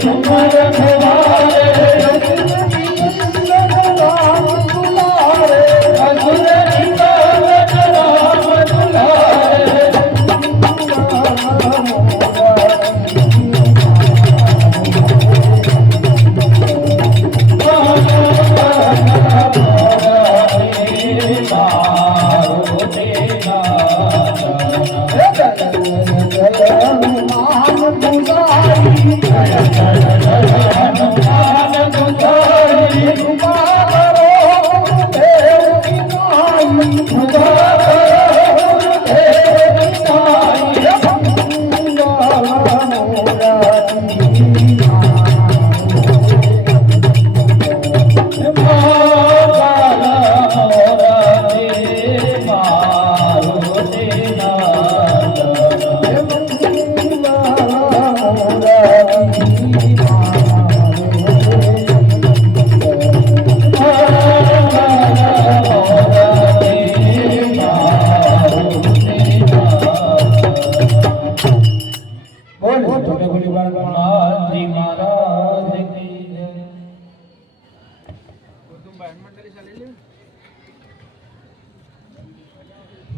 तुम्हारा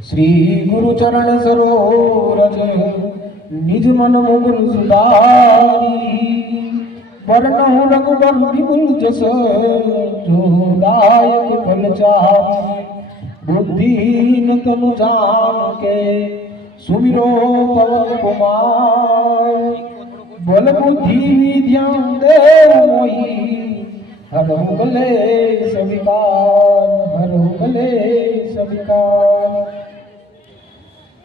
श्री गुरु चरण सरोरज निज मन मुकुर सुधारी वरनहु रघुबर विपुल जस जो दायक फल चारि बुद्धिहीन तनु जानिके सुमिरो पवन कुमार बल बुद्धि विद्यां देव मोहि हरहु कलेश विकार हरहु कलेश विकार।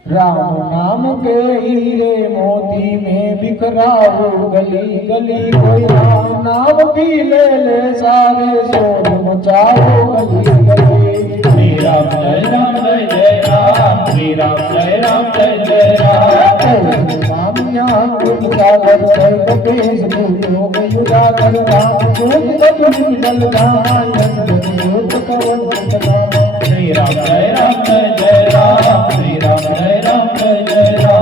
राम नाम के हीरे मोती में बिखराओ गली गली कोई राम नाम भी ले सारे शोर मचाओ गली गली। श्री राम जय राम जय जय राम श्री राम जय राम जय जय राम। राम गुण सागर जय कपीश योग युगागर राम जोग बदुल मिलल रामायण योग पवन नाम। श्री राम जय राम जय जय राम श्री राम जय राम जय जय राम।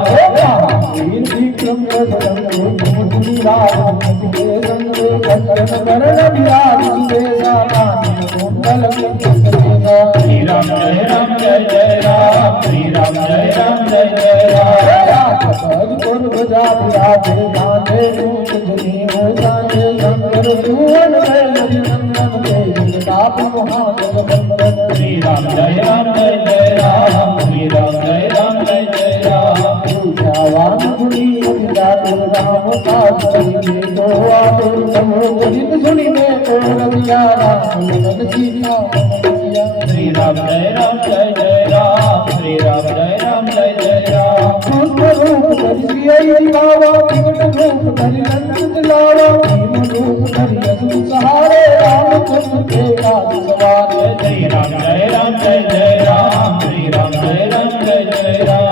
वीर विक्रम रघुवंशी राज के संग कंचन वरण विराज सुबेसा कानन कुंडल कुंडलेसा। श्री राम जय राम जय जय राम श्री राम जय राम जय जय राम। सज गुर बजा विराजे गाने रूप जनी हो जाने शंकर सुवन बैल नंदन तेज ताप महाजगवंदन। श्री राम जय राम जय जय राम श्री राम जय राम जय जय राम। पूजावान गुणी जातुर राम काज करिए तो आतुर तमो गुणित सुनी में तो रविया राम लगन सीता सिया। श्री राम जय राम जय जय राम श्री राम जय राम जय जय राम। पुष्प रूप धरि सियई बाबा विकट रूप धरि लंकित लावा भीम रूप धरि असुर सहारे रामचंद्र के काज सवारे। श्री राम जय राम जय जय राम श्री राम जय राम जय जय राम।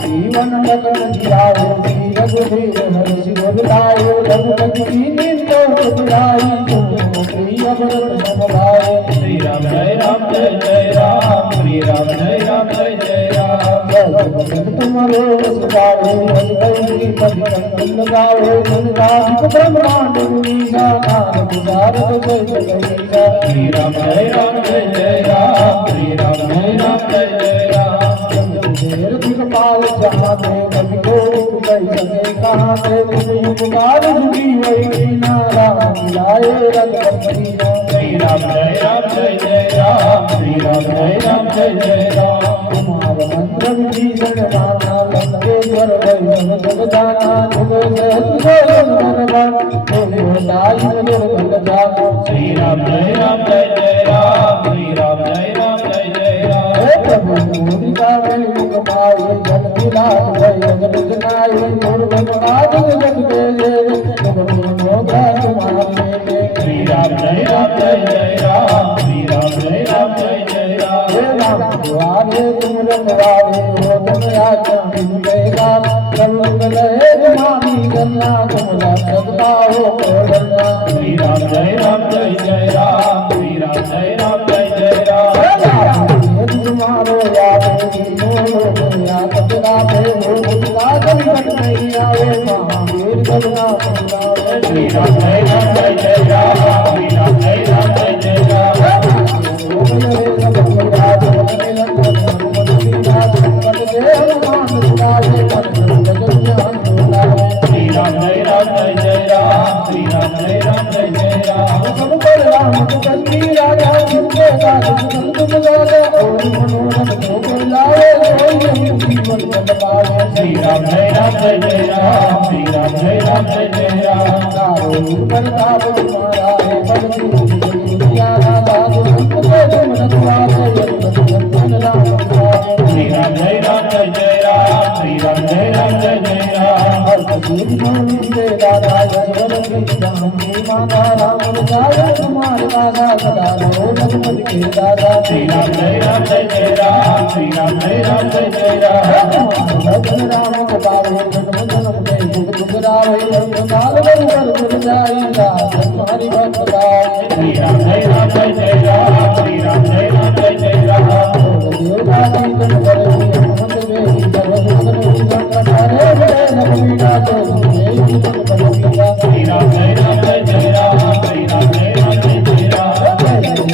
जीवन लगन जियाओ श्री रघुवीर हरि सिर लायो रघुपति नीतो सुधाई तुम प्रिय भरत सम भाई। श्री राम जय राम जय जय राम श्री राम जय राम जय जय राम। जय तुम्हारे सुधारे हरि पद कंकन गाओ मन गाधिक ब्रह्मांड मुनीसा नाम गुजारत जय जगदीशा। श्री राम जय राम जय जय राम श्री राम जय राम जय जय राम। शेर दिखपाल जहाँ थे कभी को गई सके कहाँ थे तुम युगकाल झुकी वही नारा मिलाए रघुपति नाम। श्री राम जय राम जय जय राम श्री राम जय राम जय जय राम। कुमार मंत्र विभीषण नाना लंकेश्वर वैष्णव जग जाना जुग सहस्र गोलन दरबार बोले दाई दुर्गल जाना। श्री राम जय राम जय जय राम श्री राम जय राम जय जय राम। हे प्रभु मुनिका में मुख पाए जन दिलास भय जगत जनाए मोर भगवान जगत के जग मोगा तुम्हारे। श्री राम जय राम जय जय राम श्री राम जय राम जय जय राम। हे राम द्वारे तुम रखवारे हो तुम आज्ञा मिलेगा कल गए तुम्हारी गन्ना तुम सदमा हो कोडना। श्री राम जय राम जय जय राम श्री राम जय राम जय जय राम। तुम्हारो याद मोरो या कतरा पे हो बुला कभी कट नहीं आवे महावीर गलना सुनावे। श्री राम जय राम जय जय राम श्री राम जय राम जय जय राम। श्री राम जय राम जय जय राम श्री राम जय राम जय जय राम। सब पर राम कलकी राजा जिनके काज तुम राजा और मनोरथ को लाए कोई जीवन बतावे। श्री राम जय राम जय जय राम श्री राम जय राम जय जय राम। तारो प्रताप तुम्हारा है बलि दुनिया राजा तुम के तुम रखवारे जन राम। श्री राम जय राम जय जय राम श्री राम जय राम जय जय राम। हर कबीर गोविंदे दादा जीवन की राम माता राम जाय तुम्हारे दादा सदा रो रघुपति के दादा। श्री राम जय राम जय जय राम श्री राम जय राम जय जय राम। भजन राम को पावे जन्म जन्म के दुख दुखरावे काल वर गुर जाईदा तुम्हारी भक्त गाए। श्री राम जय राम जय जय राम श्री राम जय राम जय जय राम। देवता की तन पर हनुमत में सर्व संकट हरे हरे रघुवीरा तो ये तन पर वीरा। श्री राम जय राम जय जय राम श्री राम जय राम जय जय राम। जय जय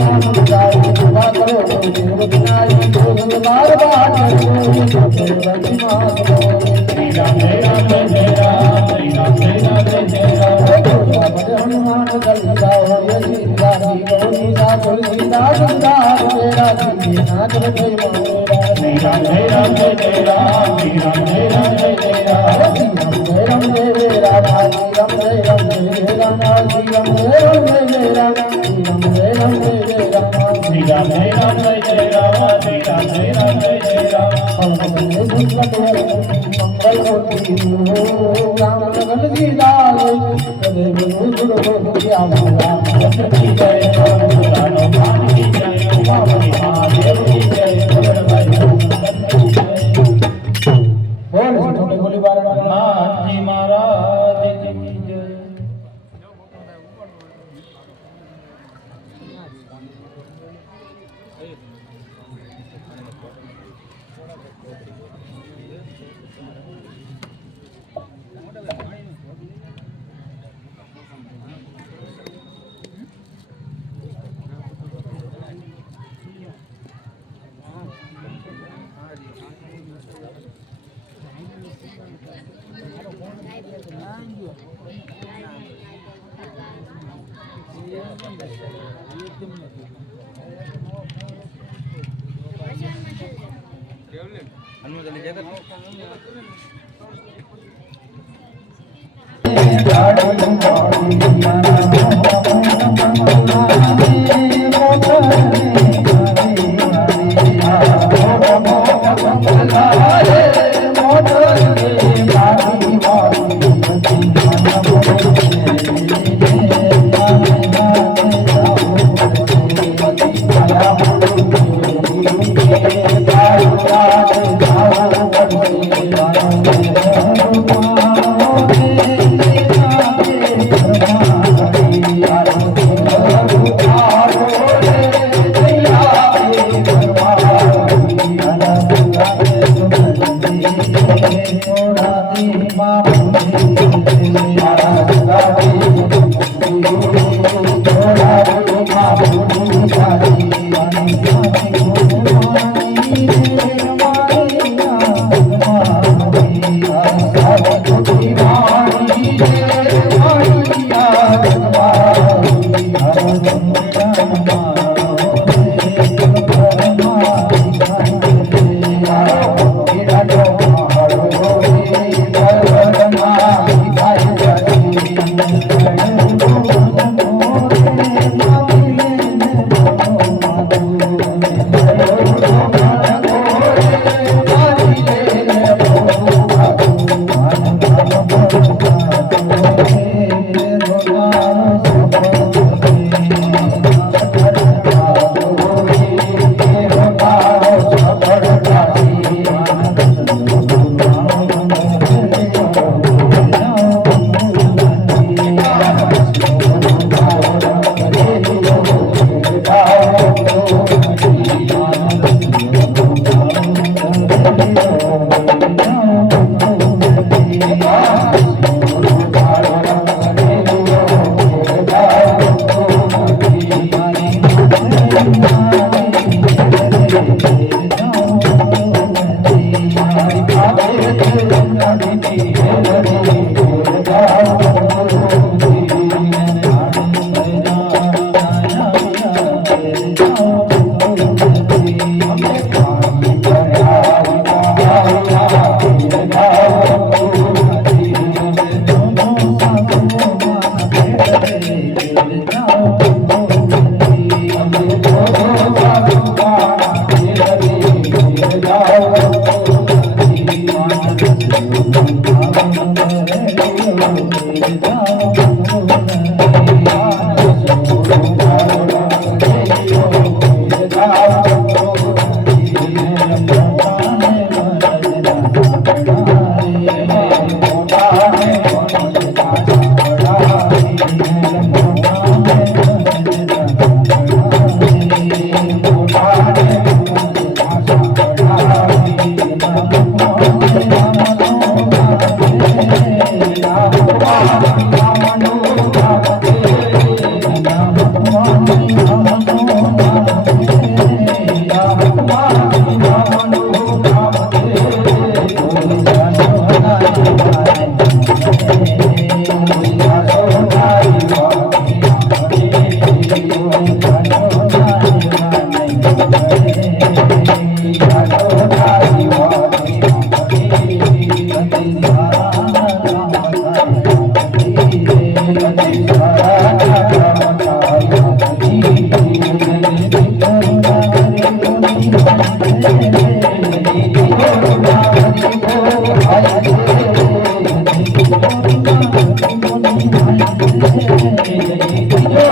राम जाय कृपा करो देव बिनाई जो संसार मान जल जाओ यही राजी गौरी सा तुलसी दास दास तेरा जी नाथ जय मामेरा श्री राम जय राम जय राम श्री राम जय राम जय राम श्री राम जय राम श्री राम जय राम श्री राम जय राम श्री राम जय राम श्री राम जय राम जय राम श्री राम जय राम जय राम श्री राम जय राम जय राम मंगल होती राम लगन सीताल कदे गुरु गुरु श्याम राम की जय हनुमान की जय उमा महादेव की जय बोल छोटे गोली बार नाथ जी महाराज की जय। Thank you. Thank you.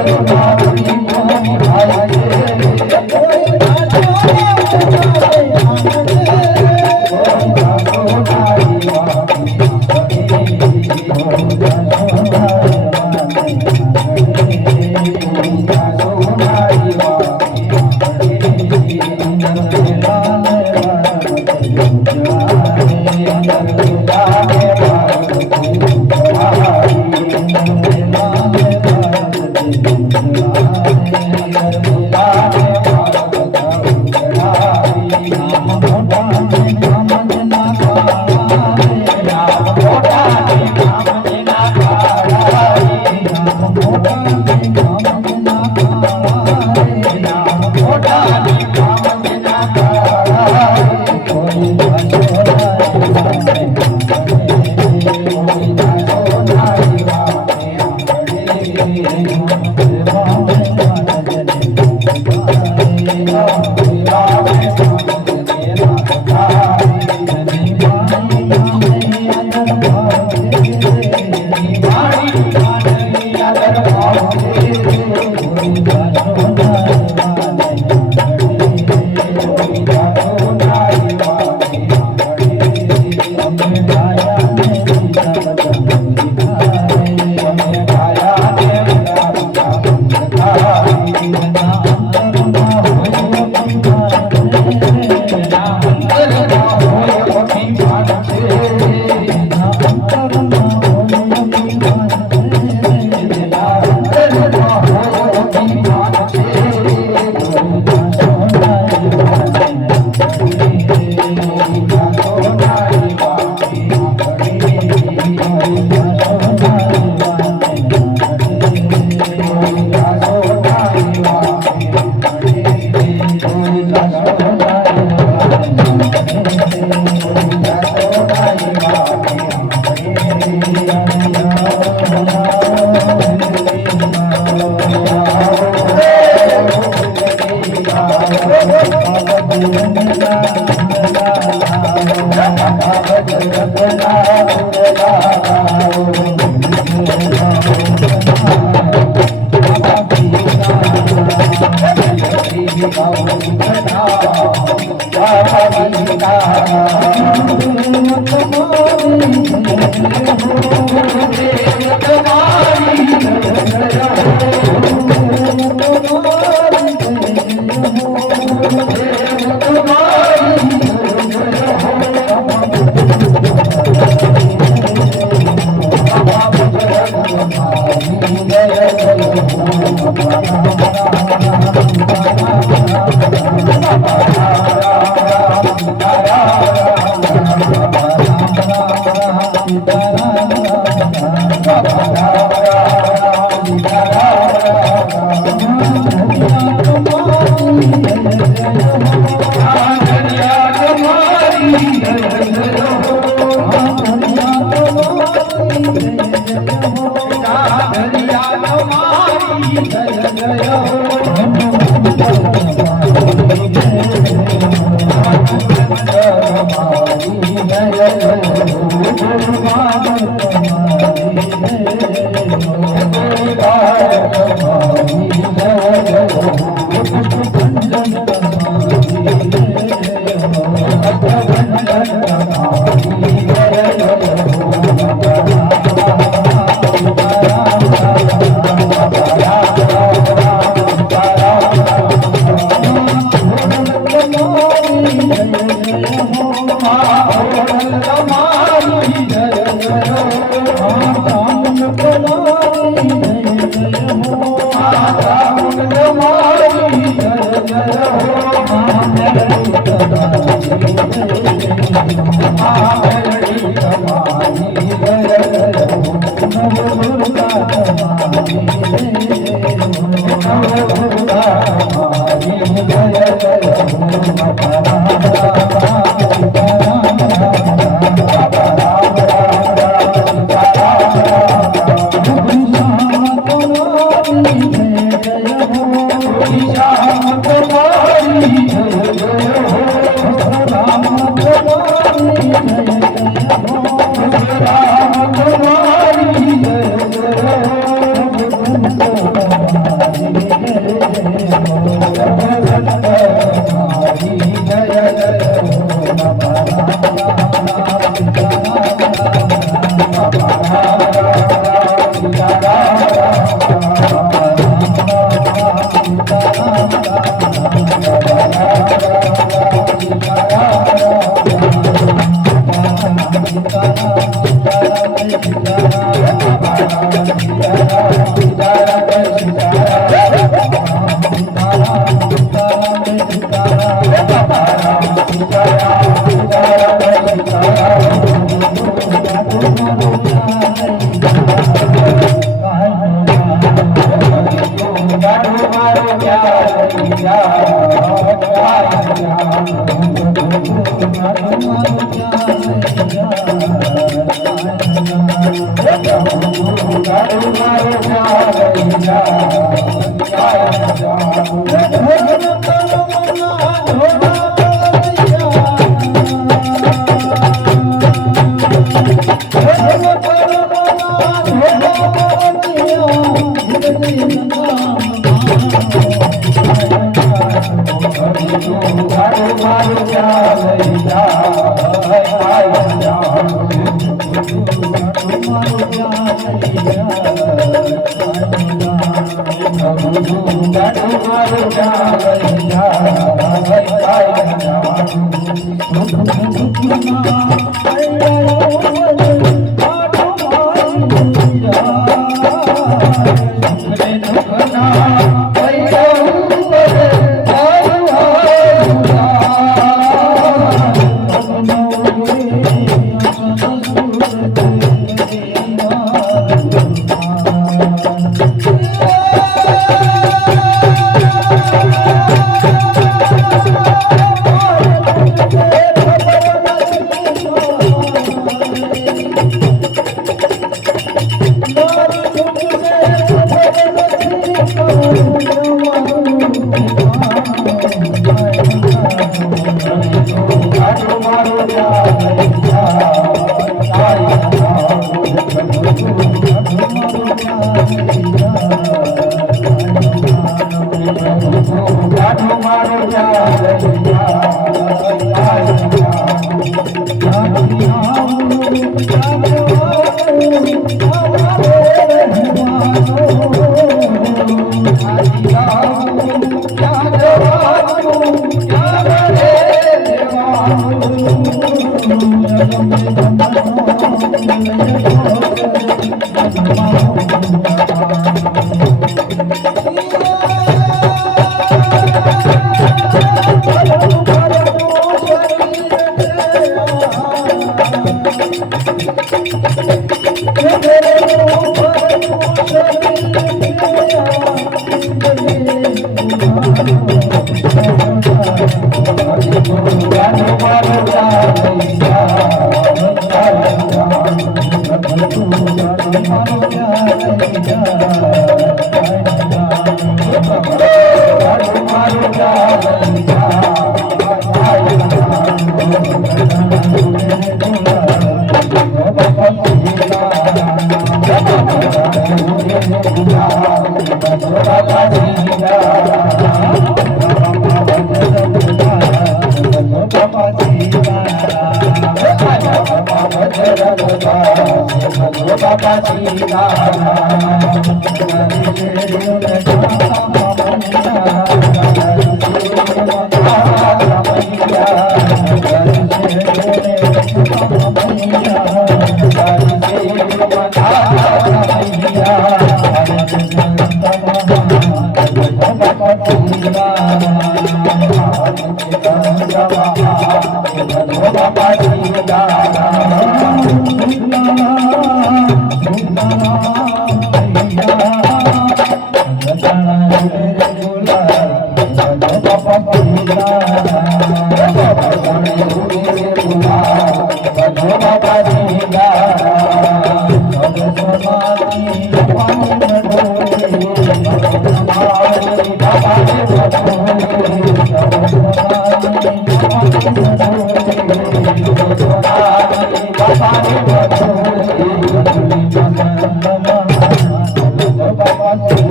Bye.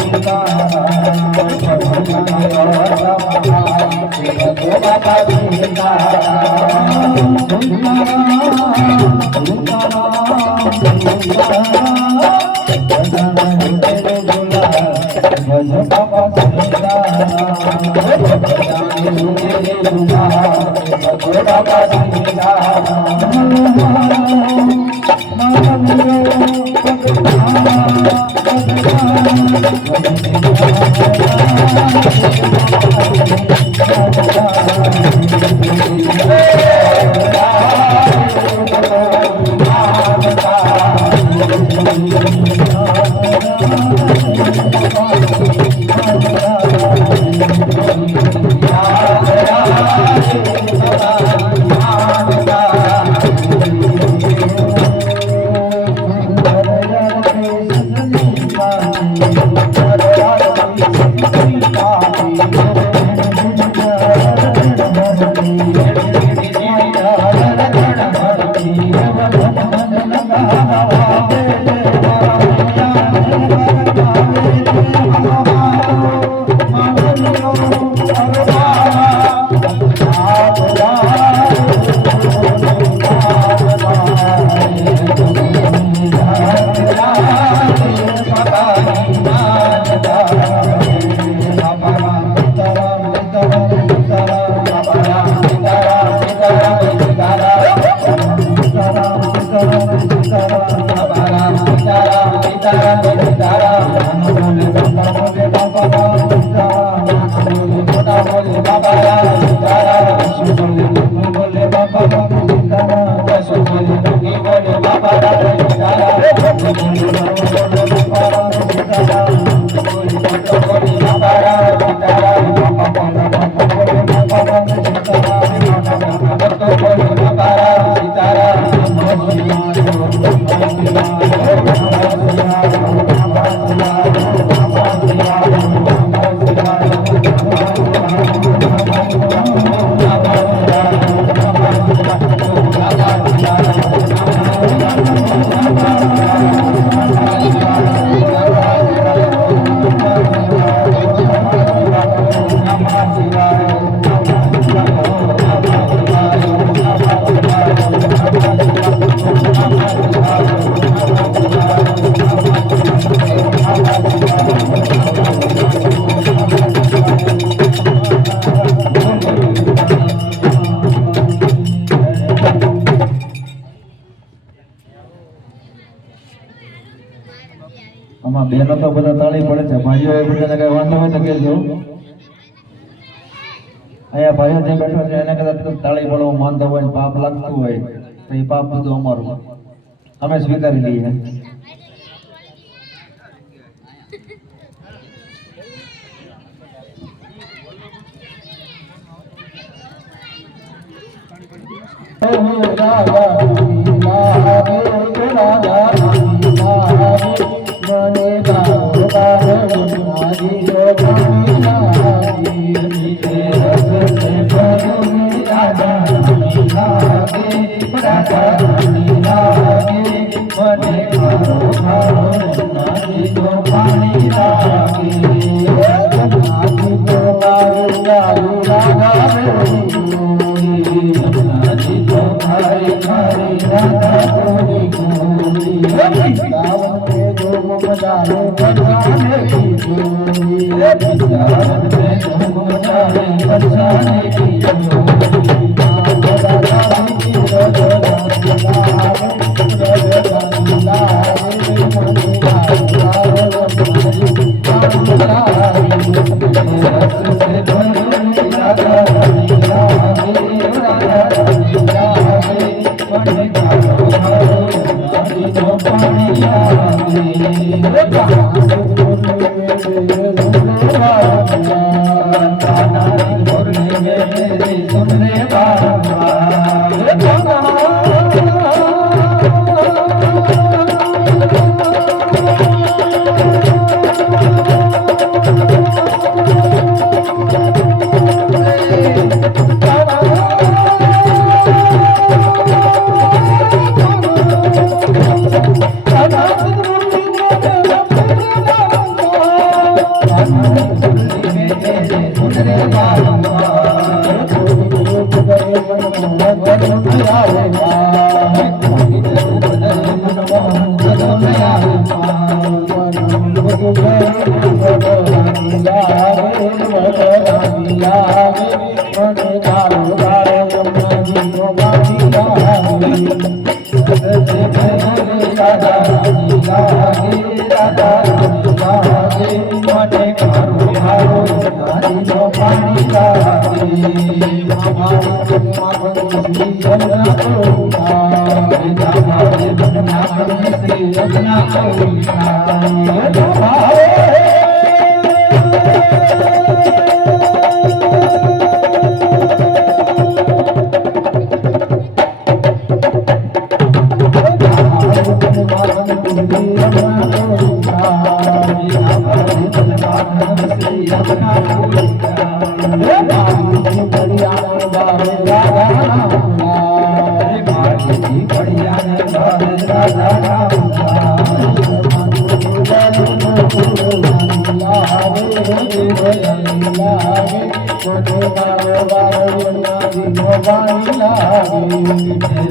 આમાં બેનો તો બધા તાળી પડે છે, ભાઈઓ એ બધાને કઈ વાંધો હોય તો કહેજો. અહીંયા ભાઈઓ જે બેઠો છે એને કદાચ તાળી પડવો માંદો હોય ને પાપ લાગતું હોય તો એ પાપ બધું અમારું અમે સ્વીકારી લઈએ. Yeah.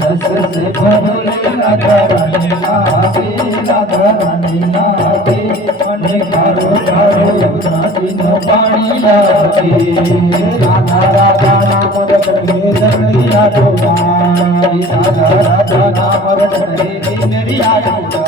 रस से भरे राधा रानी लागे, राधा रानी लागे, मन कारो कारो यमुना जी नो पानी लागे। राधा राधा नाम रटने नरिया डोला, राधा राधा नाम रटने नरिया डोला।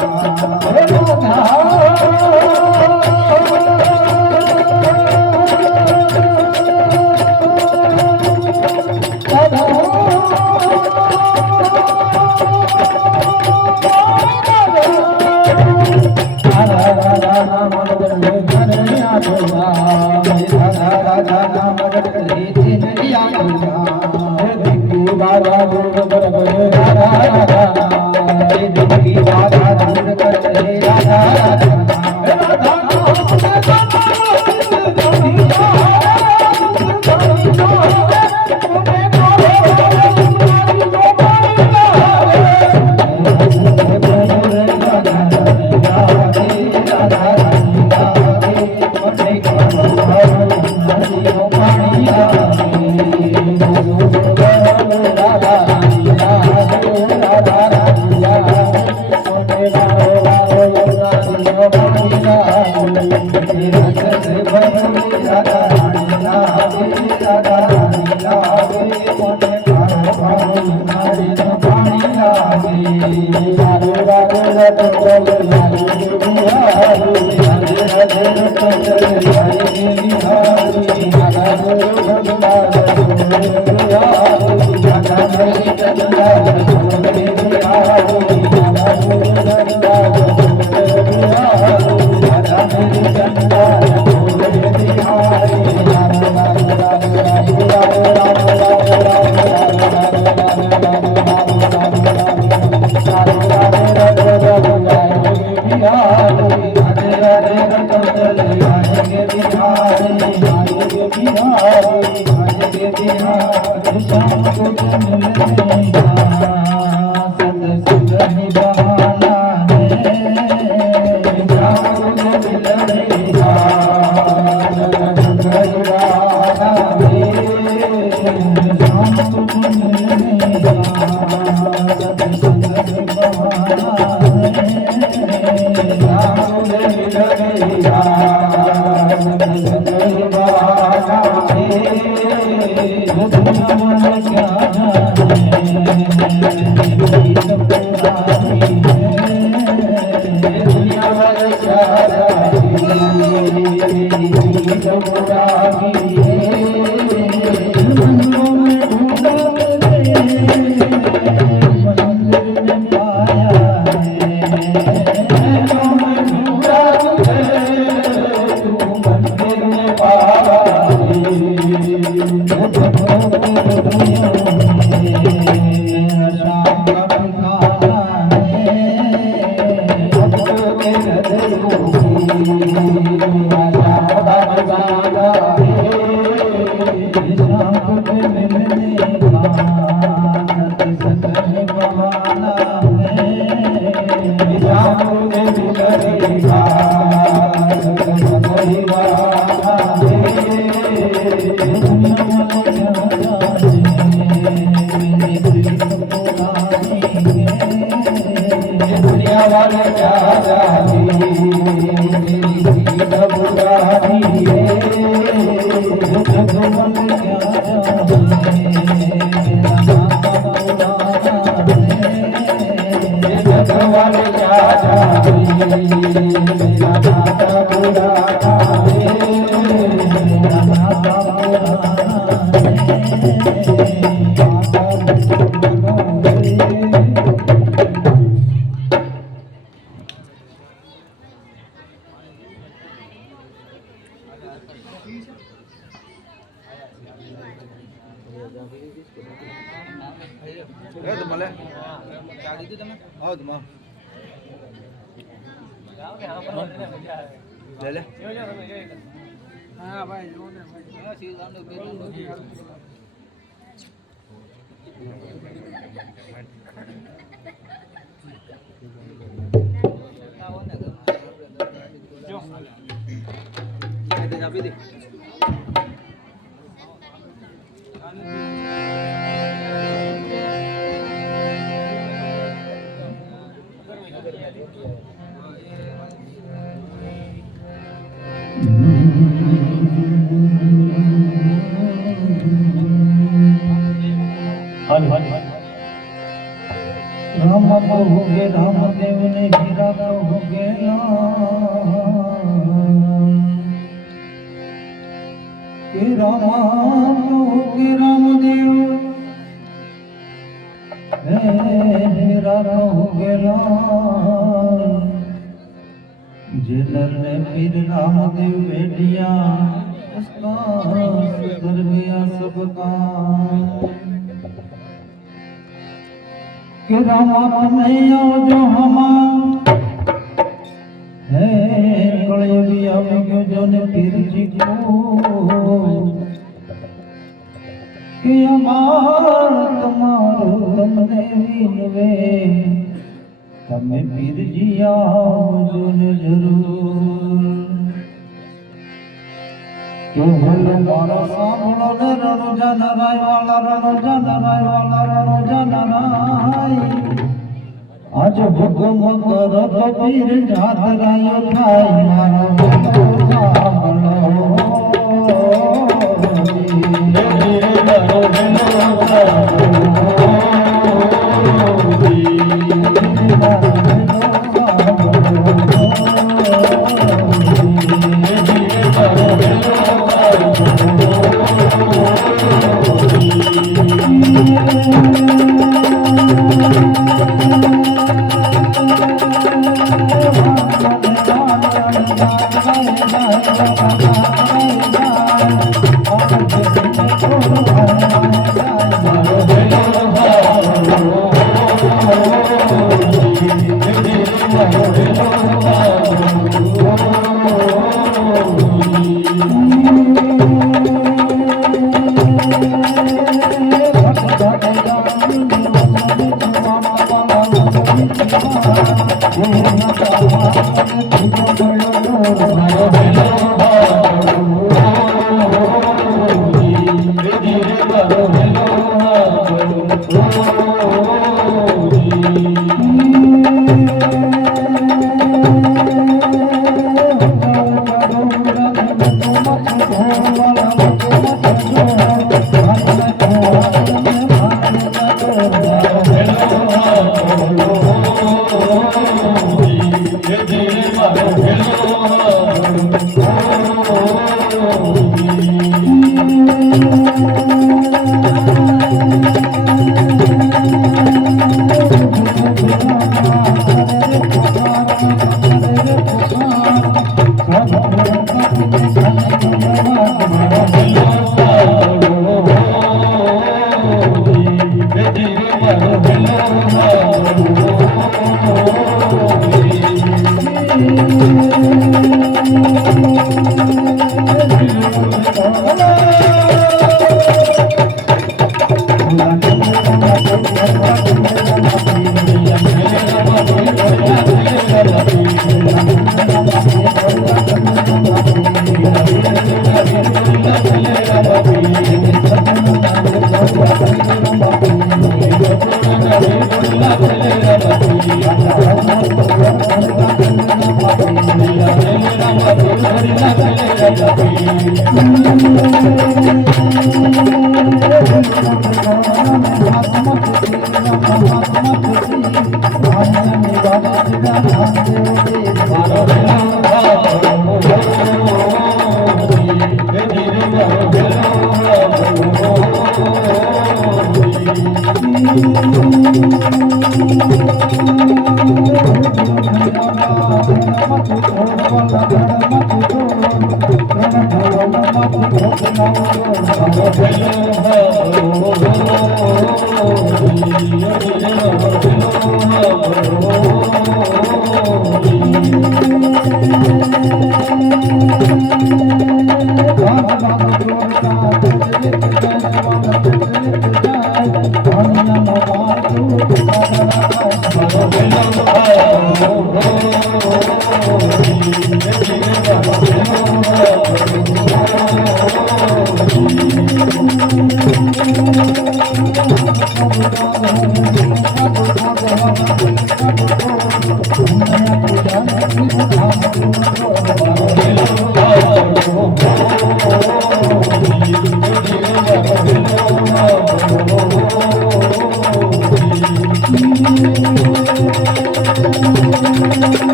राम कहोगे रामदेव ने हीरा कहोगे कि रामा कहोगे रामदेव हीरा कहोगे जिनर ने फिर रामदेव भेटिया उसका सुधर गया सबका कि रामा तुम्हें आओ जो हमार है कलयुगी आवेगो जो ने फिर जी को कि हमार तुम्हारो तुमने विनवे तमे फिर जी आओ जो ने जरूर कि हलो मारो सामलो ने रणो जनराय वाला रणो जनराय वाला रणो जनराय आज हुकुम करो तो फिर जात रायो थाय मारो सामलो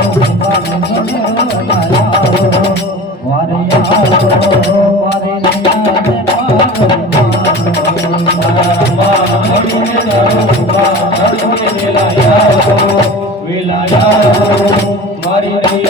Thank you. મારી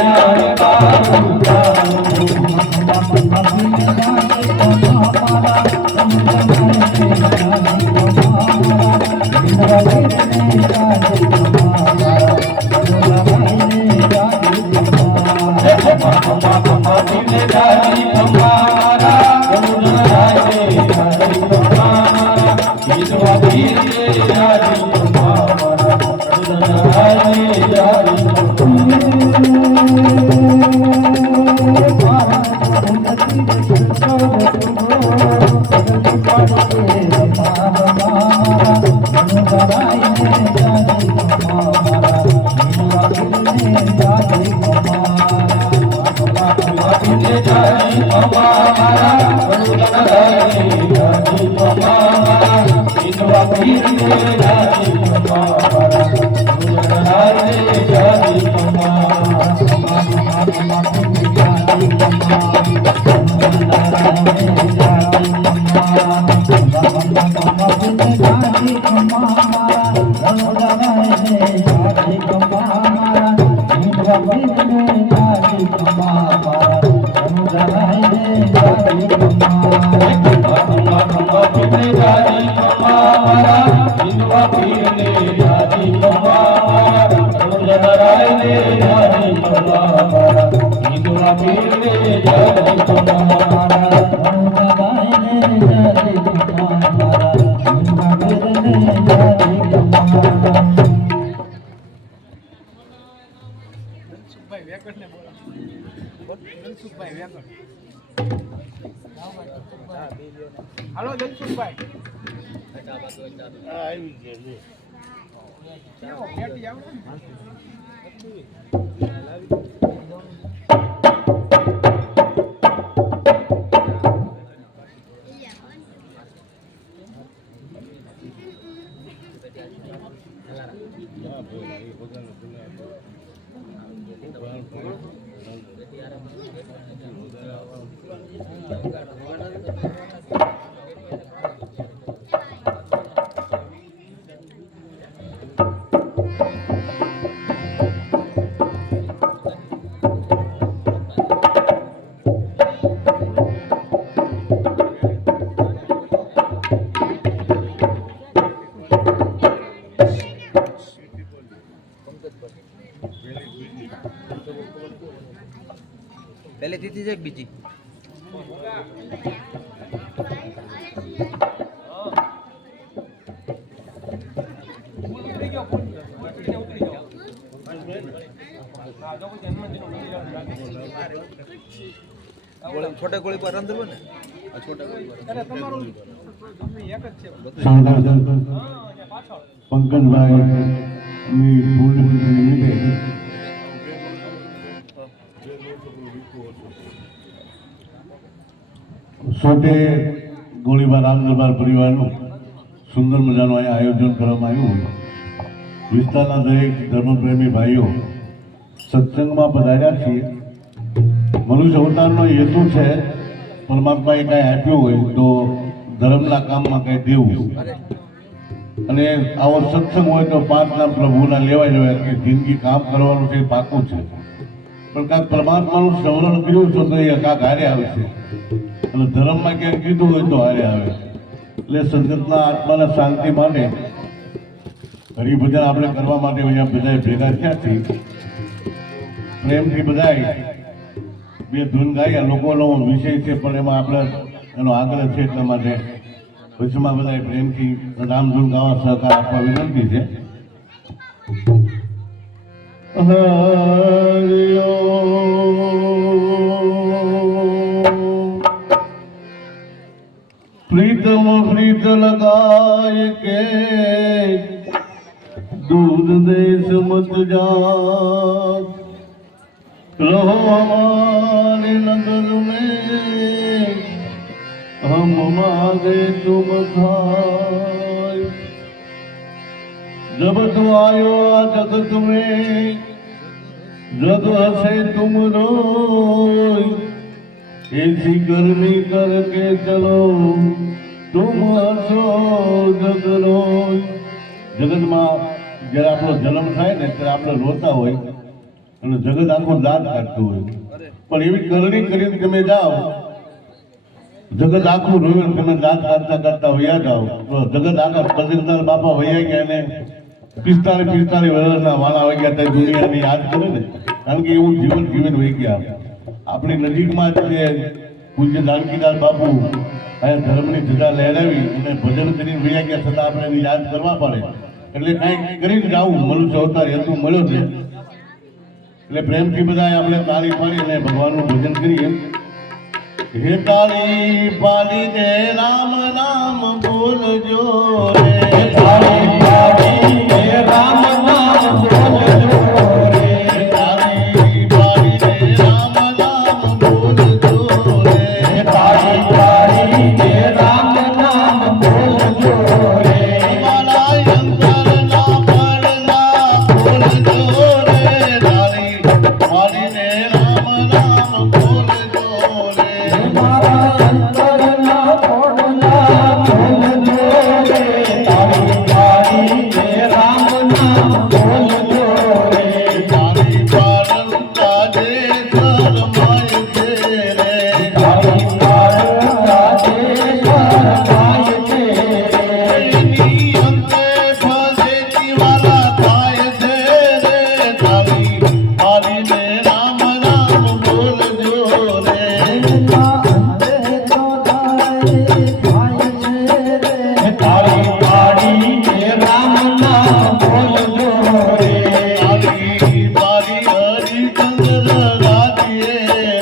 હાલો જનસુખભાઈ પહેલેથી જ એક બીજી छोटे गोली पर अंदर ने छोटा गोली पर તમારું એક જ છે પંકજભાઈ ની પૂરી નિમિત્તે સોટે ગોળીબાર રામ દરબાર પરિવારનું સુંદર મજાનું અહીંયા આયોજન કરવામાં આવ્યું હોય વિસ્તારના દરેક ધર્મપ્રેમી ભાઈઓ સત્સંગમાં પધાર્યા છીએ મનુષ્ય અવતારનો હેતુ છે પરમાત્માએ કાંઈ આપ્યું હોય તો ધર્મના કામમાં કંઈ દેવું અને આવો સત્સંગ હોય તો 5 નામ પ્રભુના લેવાય કે જિંદગી કામ કરવાનું છે એ પાકું છે પણ કાંઈક પરમાત્માનું સ્મરણ કર્યું છો તો એ કાંઈક હારે આવે છે અને ધર્મમાં ક્યાંક કીધું હોય તો હારે આવે એટલે સંગતના આત્માના શાંતિ માટે હરિભજન આપણે કરવા માટે અહીંયા બધા ભેગા થયા છીએ પ્રેમથી બધાય બે ધૂન ગાયા લોકોનો વિષય છે પણ એમાં આપણે એનો આગ્રહ છે એટલા માટે વચમાં બધા પ્રેમથી રામધૂન ગાવા સહકાર આપવા વિનંતી છે प्रीतम प्रीत लगाए के दूर देश मत जा रहो हमारे नगर में हम मांगे तुम खाए जब तू आयो आ जगत में जग हसे तुम रोय ऐसी गर्मी करके चलो तुम हसो जग रोय જગતમાં જ્યારે આપણો જન્મ થાય ને ત્યારે આપણે રોતા હોય અને જગત આખું દાંત કાઢતું હોય પણ એવી કરણી કરીને તમે જાઓ જગત આખું રોવે તમે દાંત કાઢતા કાઢતા વયા જાઓ તો જગત આખા કદરદાર બાપા વયા ગયા ને 45 વર્ષના વાળા વહી ગયા ત્યાં દુનિયાને યાદ કરે ને કારણ કે એવું જીવન વહી ગયા આપણી નજીકમાં જ છે પૂજ્ય જાનકીદાસ બાપુ અહીંયા ધર્મની ધજા લહેરાવી અને ભજન કરીને વહ્યા ગયા છતાં આપણે એને યાદ કરવા પડે એટલે કાંઈક કરીને જાવું મનુષ્ય અવતાર હેતુ મળ્યો છે એટલે પ્રેમથી બધા આપણે તાળી પાડી અને ભગવાનનું ભજન કરીએ હે તાળી પાડી દે રામ નામ બોલજો રે તાળી પાડી દે રામ નામ બોલજો રે તાળી પાડી દે રામ નામ બોલજો રે તાળી પાડી દે રામ નામ બોલજો રે મારા અંતરના પડના બોલજો રે તાળી પાડી દે રામ નામ બોલજો રે મારા અંતરના પડના બોલજો રે તાળી પાડી દે રામ નામ બોલજો રે તાળી પાડતા જે શરમાય છે રે તાળી પાડતા જે શરમાય છે રે એની અંતે ફસેતી વાલા થાય છે રે તાળી પાડીને રામ નામ બોલજો રે તાળી પાડીને રામ નામ બોલજો રે તાળી પાડી હરિચંદ્ર રાજીએ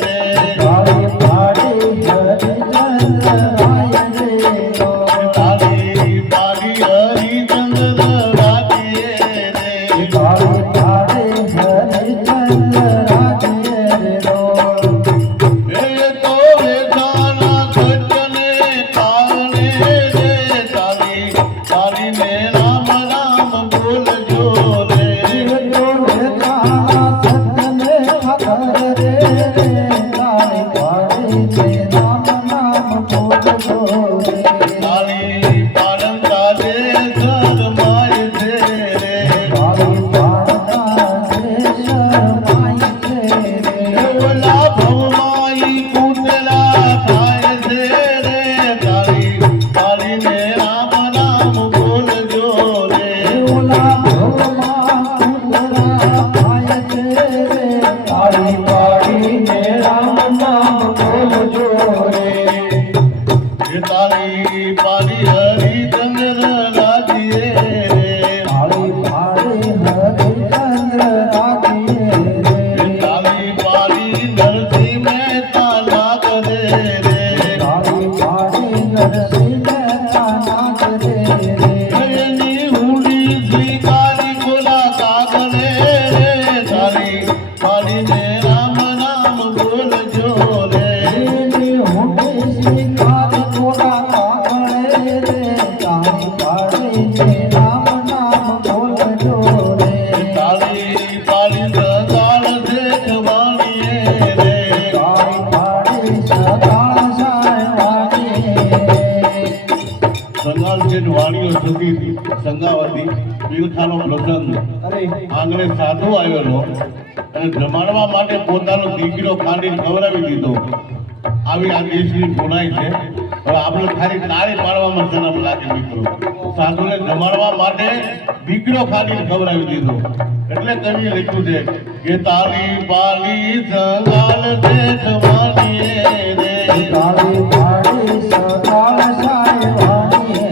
રે તાળી પાડી હરિચંદ્ર રાજીએ તાળી પાડી હરિચંદ્ર રાજીએ રે તાળી પાડી હરિચંદ્ર રાજીએ રે એ તો વેચાના ખર્ચને કારણે રે તાળી પાડીને રામ નામ બોલજો રે તો વેચાના ખર્ચને કારણે રે તાળી પાડીને રામ નામ બોલજો રે તાળી પાડતા જે શરમાય છે રે તાળી પાડતા જે શરમાય છે રે ઓલા ભવમાઈ કૂતરા થાય છે રે તાળી પાડીને રામ નામ બોલજો રે ઓલા ભવમાં કૂતરા થાય છે રે તાળી પાડીને રામ નામ બોલજો રે એ તાળી પાડી હરિચંદ્ર રાજીએ રે તાળી પાડી હરિચંદ્ર રાજીએ રે તાળી પાડી નરસિંહ મહેતા ના કરે રે તાળી પાડી નરસિંહ મહેતા ના કરે રે એની હુંડી સ્વીકારી ગોલા કાગળે રે તાળી પાડીને રામ નામ બોલજો રે એની હુંડી સ્વીકારી ગોલા કાગળે રે તાળી પાડીને રામ નામ બોલજો રે તાળી પાડી સદાળ શેઠ વાણીએ રે તાળી પાડી સદાળ સાહેબ વાણીએ સંગાલ શેઠ વાણીઓ થતી હતી સંગાવતી પીરખાનો પ્રસંગ આંગણે સાધુ આવેલો અને જમાડવા માટે પોતાનો દીકરો ખાંડીને ખવડાવી દીધો આવી આ દેશની ગુનાઈ છે હવે આપણે ખાલી તાળી પાડવામાં જન્મ લાગે મિત્રો સાધુને જમાડવા માટે દીકરો ખાંડીને ખવડાવી દીધો એટલે કવિએ લખ્યું છે કે તાળી પાડી સંગાલ શેઠ વાણીએ રે તાળી પાડી સદાળ સાહેબ વાણીએ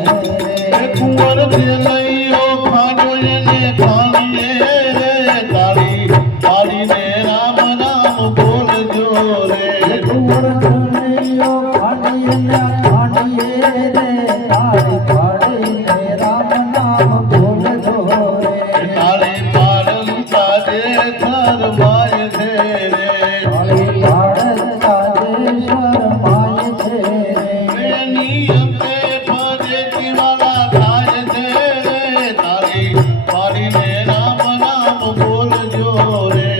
રે કુંવર લઈયો ખાજો એને ખાણીએ રે તાળી પાડીને રામ નામ બોલજો રે કુંવર લઈયો ખાણીએ ખાણીએ રે તાળી પાડીને રામ નામ બોલજો રે તાળી પાડતા જે શરમાય છે રે તાળી પાડતા જે શરમાય છે રે એની અંતે ફસેતી વાલા થાય છે રે તાળી પાડીને રામ નામ બોલજો રે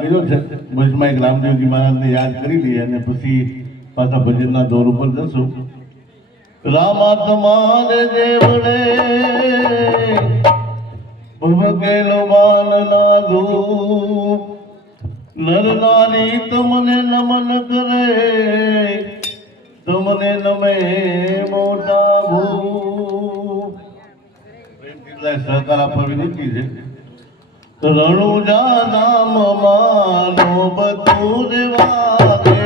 કર્યો છે બસમાં એક રામદેવજી મહારાજને યાદ કરી લઈએ અને પછી પાછા ભજનના દોર ઉપર જશું. રામા તમારે દેવડે ભવકેલો બાલના ધૂપ નર નારી તમને નમન કરે તમને નમે મોટા ભૂપ. સહકાર આપવા વિનંતી છે. રણુજા નામ માનો બધું દેવાગે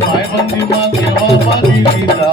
ભાઈબંધીમાં કેવા પાડી દીધા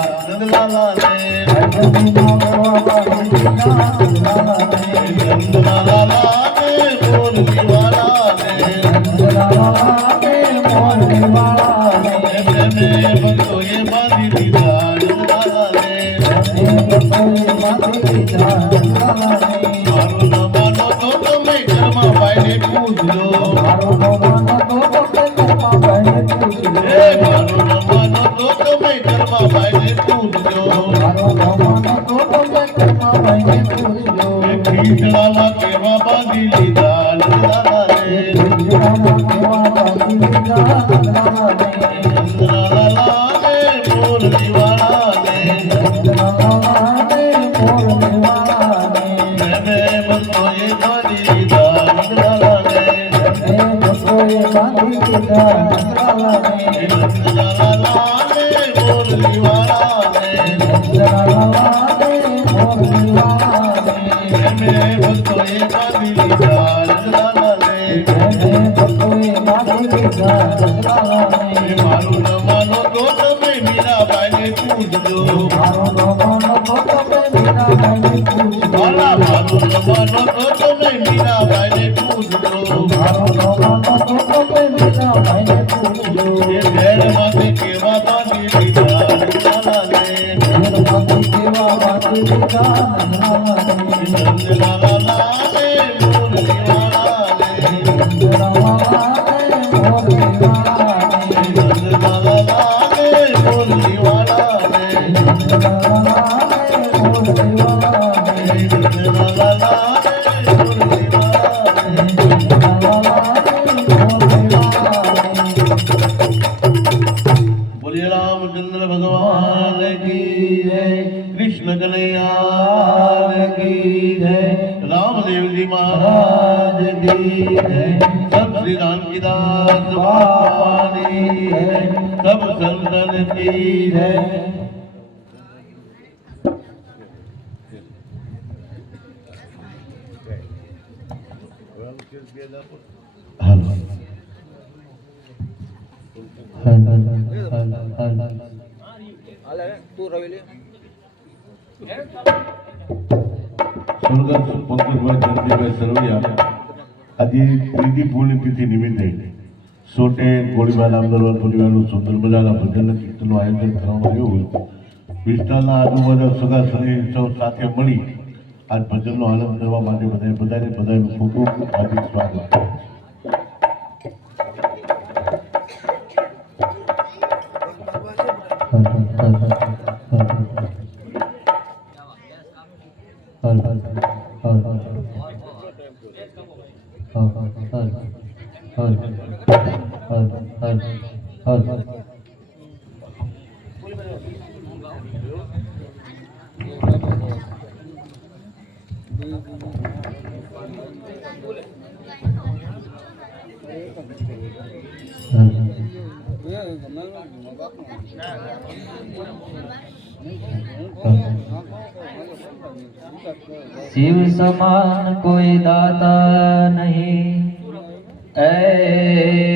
ભાઈને પૂછજો મારો ન માનો તો તમે ઘરમાં ભાઈને પૂછજો એ મારો ન માનો તો તમે ઘરમાં ભાઈને પૂછજો મારો ન માનો તો તમે ઘરમાં ભાઈને પૂછજો એ ખીચડામાં કેવા બાંધી લીધા નંદલાલા રે ગુજરાતમાં કેવા બાંધી લીધા નંદલાલા રે નંદલાલા રે મોરલી વાળા રે નંદલાલા રે મોરલી વાળા રે મેને બંધોએ બાંધી લીધા નંદલાલા રે એ બસોએ બાંધી લીધા નંદલાલા રે નંદલાલા રે મોરલી વાળા રે નંદલાલા રે મોરલી વાળા રે મેને બંધોએ બાંધી લીધા નંદલાલા રે એને બસોએ બાંધી લીધા નંદલાલા રે મારું ન માનો તો તમે મીરાબાઈને પૂછજો મારો ન માનો તો તમે મીરાબાઈને પૂછજો મારા મારું ન માનો તો તમે મીરાબાઈને પૂછજો મારો ન માનો તો તમે મીરાબાઈને પૂછજો એ ભેળમાંથી કેવા બાંધી લીધા નંદલાલા રે ઘરમાંથી કેવા બાંધી લીધા નંદલાલા રે નંદલાલા રે મોરલી વાળા રે નંદલાલા રે મોરલી વાળા રે નંદલાલા રે મોરલી વાળા રે નંદલાલા રે મોરલી વાળા રે નંદલાલા રે મોરલી વાળા રે નંદલાલા રે મોરલી વાળા રે બોલીએ રામચંદ્ર ભગવાન કી જય કૃષ્ણ કનૈયા કી જય રામદેવજી મહારાજ કી જય सब श्री राम की दास बापानी है सब संतन की है હાલે તું રવિ લે સ્વર્ગસ્થ પંકજભાઈ જયંતિભાઈ સરવૈયા આજે ત્રીજી પુણ્યતિથિ નિમિત્તે સોટે ગોળીબા નામદરબાર પરિવારનું સુંદર મજાના ભજન કીર્તનનું આયોજન કરવામાં આવ્યું હોય વિસ્તારના આજુબાજુ સગા સની સૌ સાથે મળી આ ભજનનો આનંદ કરવા માટે બધાનું ખૂબ ખૂબ હાર્દિક સ્વાગત शिव समान कोई दाता नहीं ऐ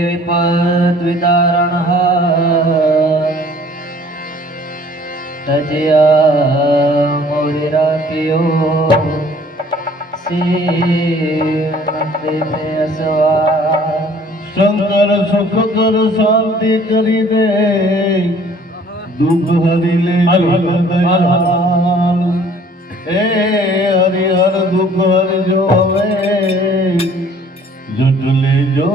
विपद विदारण तजया मोरे राखियो શંકર સુખ કર શાંતિ કરી દે દુઃખ હરી લે દયાલ એ હરિહર દુઃખ હરજો હવે જટ લેજો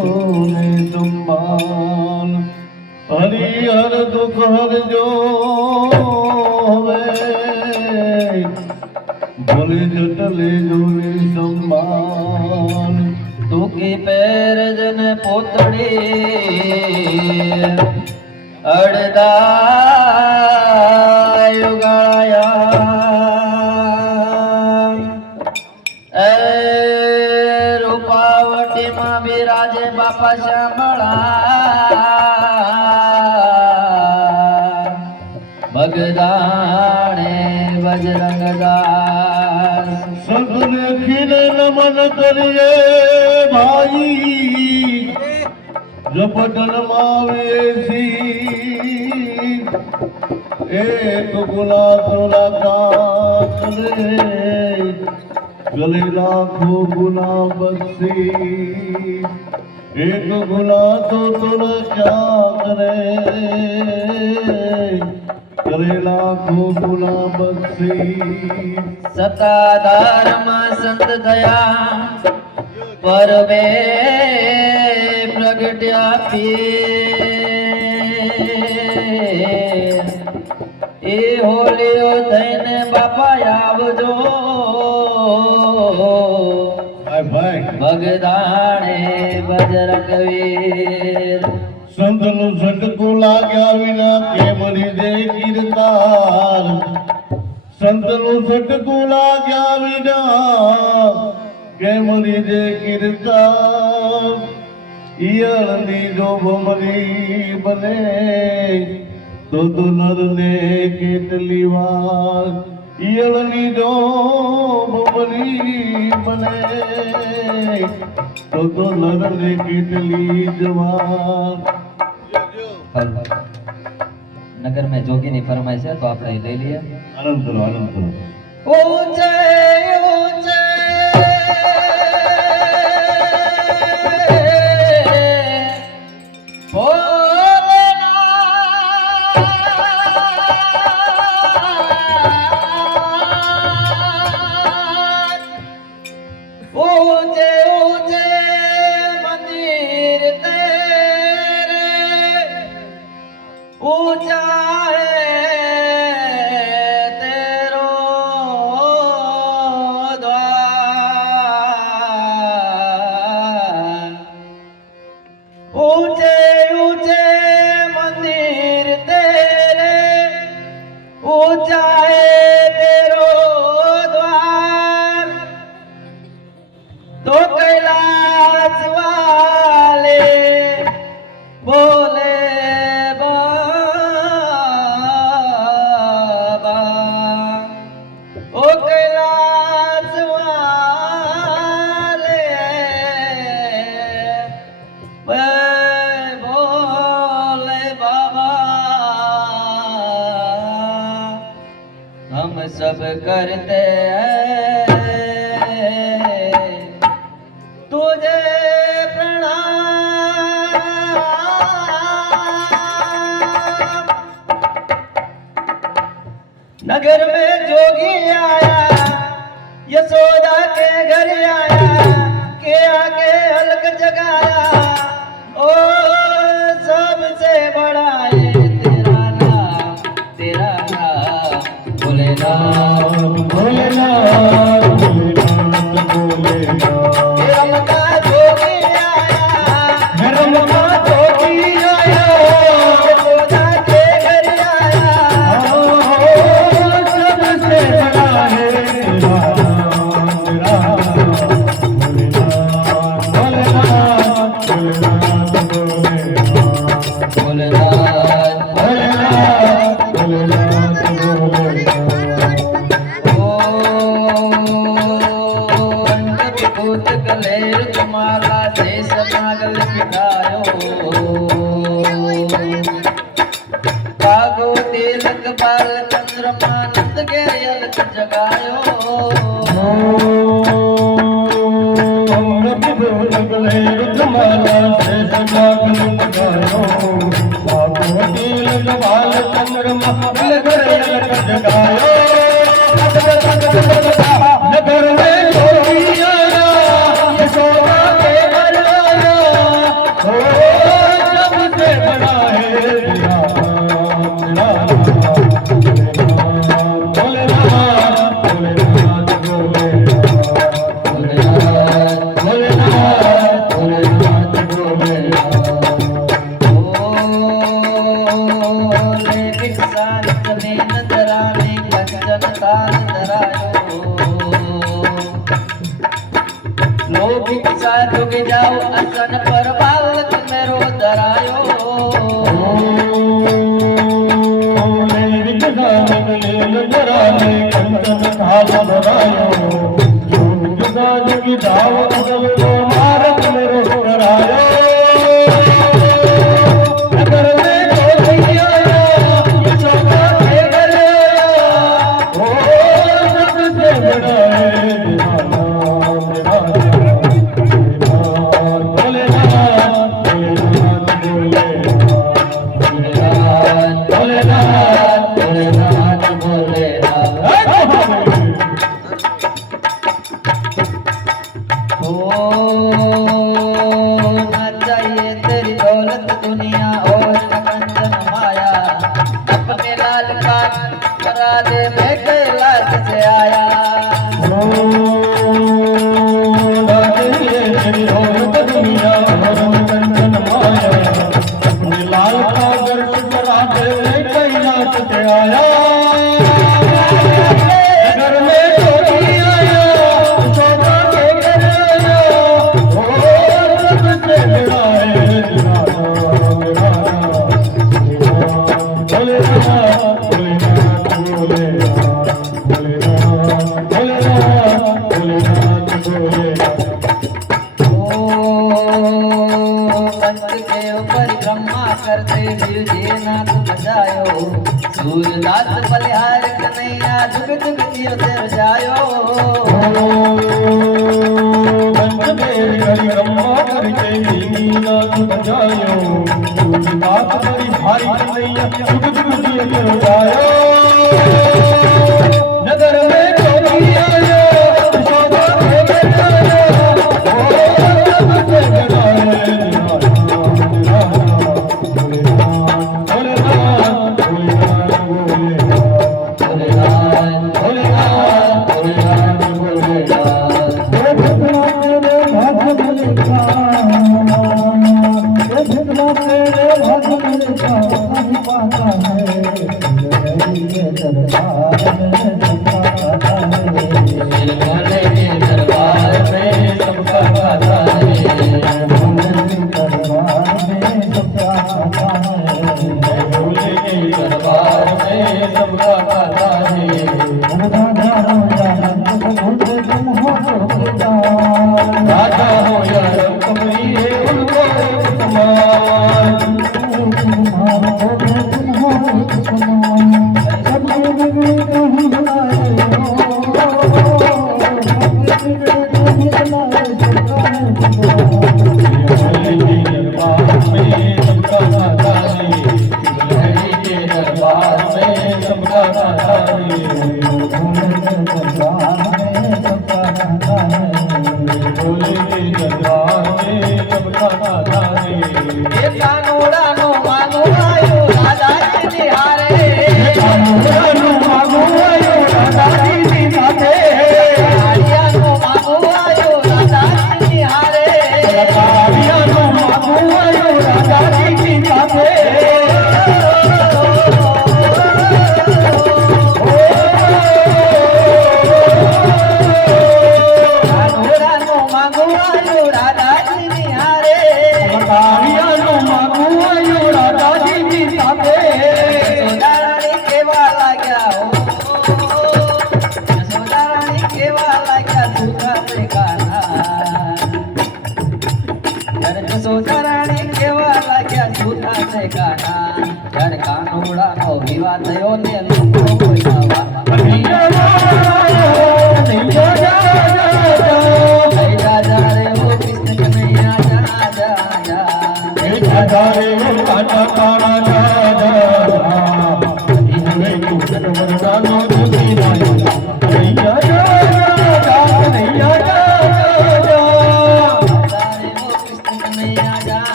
ને સંભાલ હરિહર દુઃખ હરજો હવે ભલે જટ લેજો ને સંભાલ तू की पैर जन पोतड़ी अड़दा युगाया ए रूपावटी मां बिराजे बापा श्यामला भगदाणे बजरंग दास સગને ખીલે નમન કરીએ ભાઈ ઝપટન માવેસી એક ગુલા તોરા કાત રે ગલે લાખો ગુલા બક્ષી એક ગુલા તો તોરા ક્યા કરે કરે લાખો ગુલા બક્ષી सताधार में संत दया परवे प्रगट्या पीर ए होलियो थઈને બાપા આવજો ભાઈ ભાઈ ભગદાણે બજરંગ વીર સંતનું ઝટકું લાગ્યા વિના કેમરી દે કીર્તાર સંતનું ઝટકું લાગ્યા વિના કેમરી દે કીર્તાર ઈયળની જો ભમરી બને તો નરને કેટલી વાર ઈયળની જો ભમરી બને તો નરને કેટલી જ વાર नगर में जोगी ની ફરમાઈશ છે તો આપણે લઈ લઈએ આનંદ કરો આનંદ કરો ऊंचे ऊंचे ऊंचे ऊंचे मंदिर तेरे ऊंचा है तेरो द्वार ऊंचे ऊंचे मंदिर तेरे ऊंचा है तेरो द्वार तो कैलाश वाले बोले बाबा ओ कैलाश वाले बोले बाबा हम सब करते हैं तुझे प्रणाम नगर में जोगी आया यशोदा के घर आया के आगे हलक जगाया ओ सबसे बड़ा है तेरा नाम भोलेनाथ भोलेनाथ भोलेनाथ भोलेनाथ रमका जोगी आया रमका जोगी आया यशोदा के घर आया सबसे बड़ा है तेरा नाम भोलेनाथ भोलेनाथ भोलेनाथ भोलेनाथ भोलेनाथ भोलेनाथ भोलेनाथ भूत गलेर तुम्हारा शेष नागल पिटायो कागो तिलक बाल चंद्रमानंद के अलक जगायो नगर में जोगी आया यशोदा के घर आया ओ सबसे बड़ा है तेरा नाम भोलेनाथ भोलेनाथ भोलेनाथ भोलेनाथ भोलेनाथ भोलेनाथ ले भिक्षान जमीन धराने कंचन तान धरायो लो भिक्षा झुक जाओ असन पर बालक मेरो धरायो ओ करते शिवजी नाथ बजायो सूरदास बलिहार कन्हैया जुग जुग जियो तेर जायो पंचदेव हरि ब्रह्मा करके नीनाथ बजायो सूरदास बड़ी भारी कन्हैया जुग जुग जियो तेर जायो नगर में चोरी आयो शोभा के बेटायो ओ सब से गराए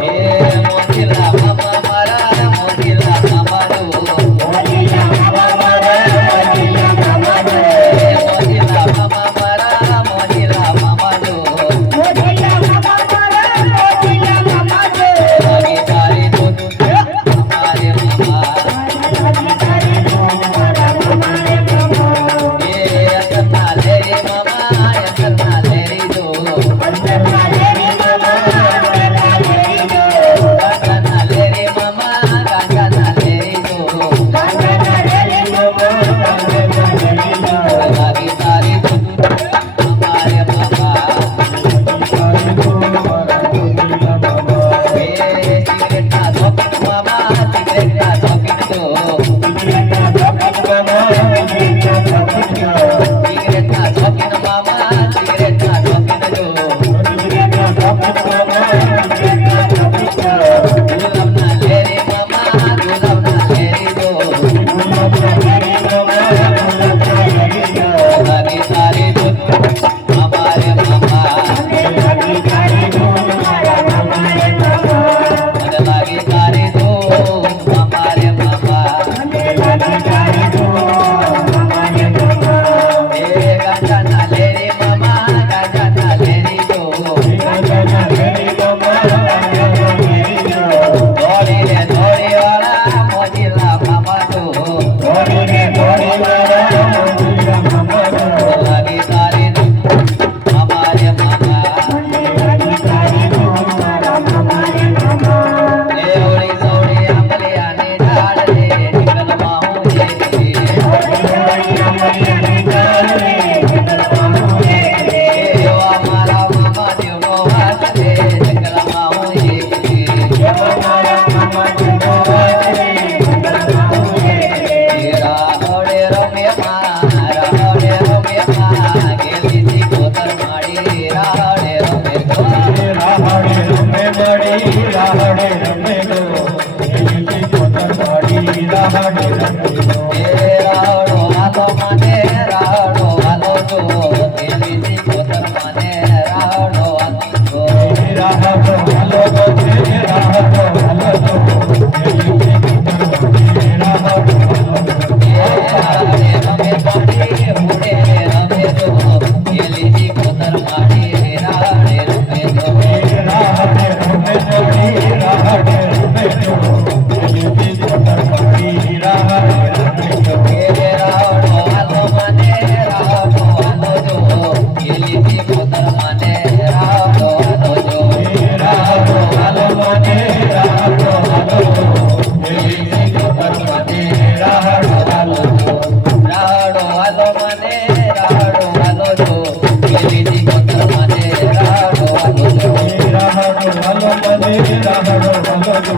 ए રાહડે રમે ગો એલી કોતર માડી રાહડે રમે ગો રાડો હાલો મને રાડો હાલો જો એલી કોતર મને રાડો હાલો જો રાહડો હાલો ગો રાહડો હાલો જો એલી કોતર માડી રાહડો હાલો રાડે રમે પાડી ઉડે રમે જો એલી કોતર માડી રાડે રમે જો રાહડે રમે જોડી રાહડે રમે જો એલી કોતર માડી રાહડે રમે જો રાડો હાલો મને રાડો હાલો જો એલી કોતર મને રાડો હાલો જો રાહડો હાલો મને રાહડો હાલો એલી કોતર માડી રાહડો હાલો રાડો હાલો મને રાડો હાલો જો એલી કોતર મને રાડો હાલો જો રાહડો હાલો મને રાહડો હાલો જો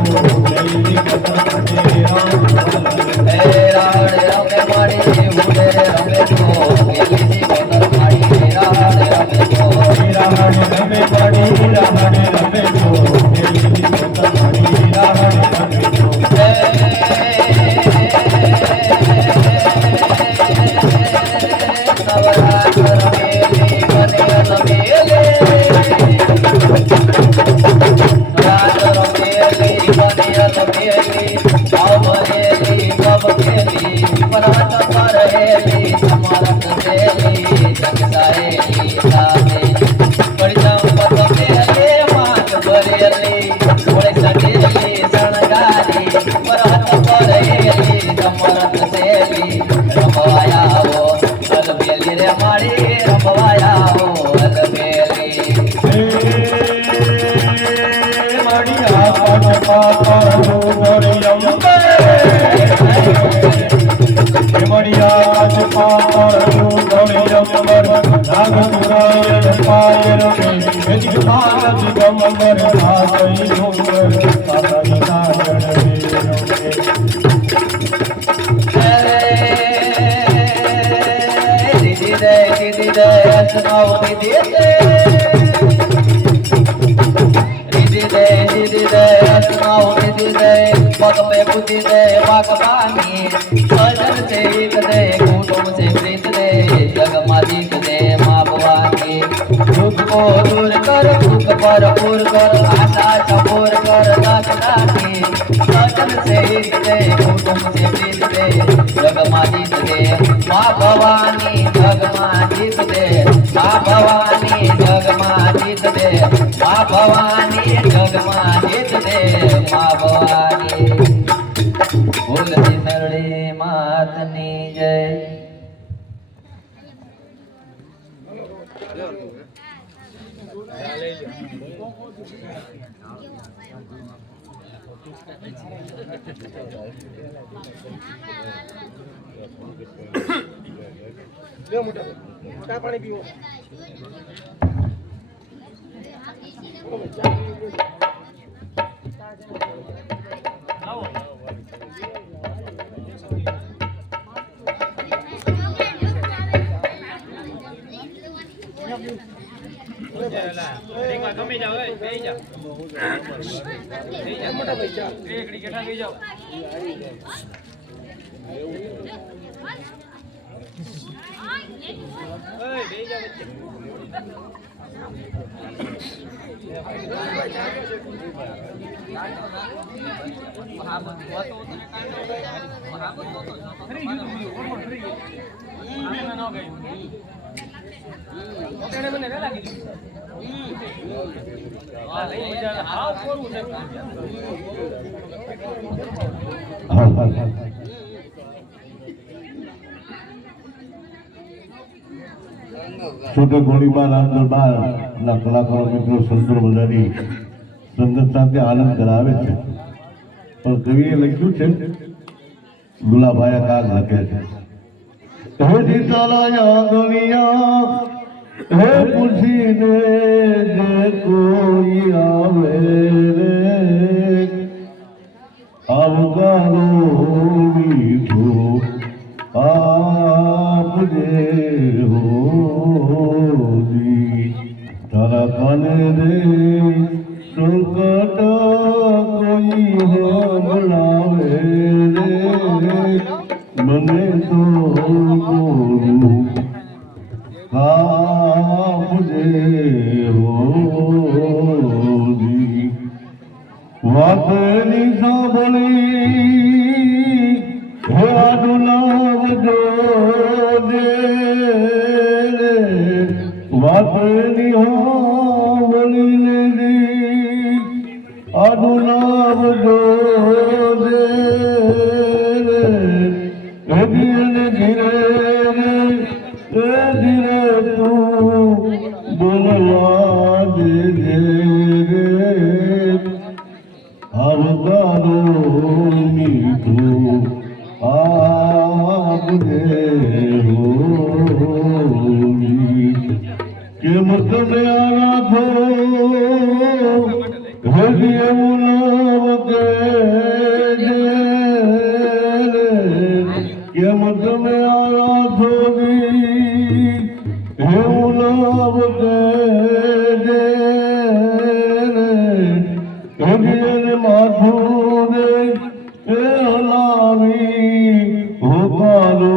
એલી કોતર માડી રાહડો હાલો રાડે રમે માડી ઉડે રમે જો એલી કોતર માડી રાડે રમે જો રાહડે રમે પાડી રાહડે રમે જો એલી કોતર માડી રાહડે રમે જો મારી રમવાયા હો અલબેલી માડિયા પાંચ પાપડું ગોરિયમ માડિયા પાંચ પાપડું ગોરિયમ નાગ પુરાયણ પાયર મે વેજિક પાલક ગમર નાગઈ ડોંગર સારી નાગણ દીદી દે અસનાઓ દીદી દે અસનાઓ દીદી દે પગ पे बुद्धि दे वाकबानी सजन से एक दे कुटुंब से प्रीत दे जग मालिक दे माँ भवानी दुख को दूर कर दुख पर पूर कर आशा चबूर कर दास दानी सजन से एक दे कुटुंब से प्रीत दे जग मालिक दे माँ भवानी जग मालिक दे माँ भवानी जग मालिक दे माँ भवानी जग मालिक दे माँ भवानी बोलती सरड़ी मातनी जय લ્યો મોટા ચા પાણી પીવો ગમે જાવ બેહી જાવ મોટા ભાઈ ચા એકડી કેઠા બેહી જાવ ઓય બેહી જાવ વચ્ચે મને વેલા કીધું હાવ કોરું છે छोटे गोलीबार राम दरबार ના કલાકારો મિત્રો સંતો બધાની સંગત સાથે આનંદ કરાવે છે પણ કવિએ લખ્યું છે દુલાભાઈ કાગ લખે છે હે જીતાલાયા ગલિયા હે પૂછીને જે કોઈ આવે રે આવગારો મીઠો આપજે હોદી તારા કાને રે સુકટ વાતની સાંભળી હે આનું નામ જોજે રે વાતની સાંભળી લેજી આનું નામ જોજે રે ધીરે ધીરે તું બોલવા દેજે રે અવતારો મીઠું આપને હોમી કેમ તમે આરાધો હૃદય મુલાવ કેજે કેમ તમે આરાધો હે મુલાવ કેજે હૃદય માથું એ હલાવી હોકારો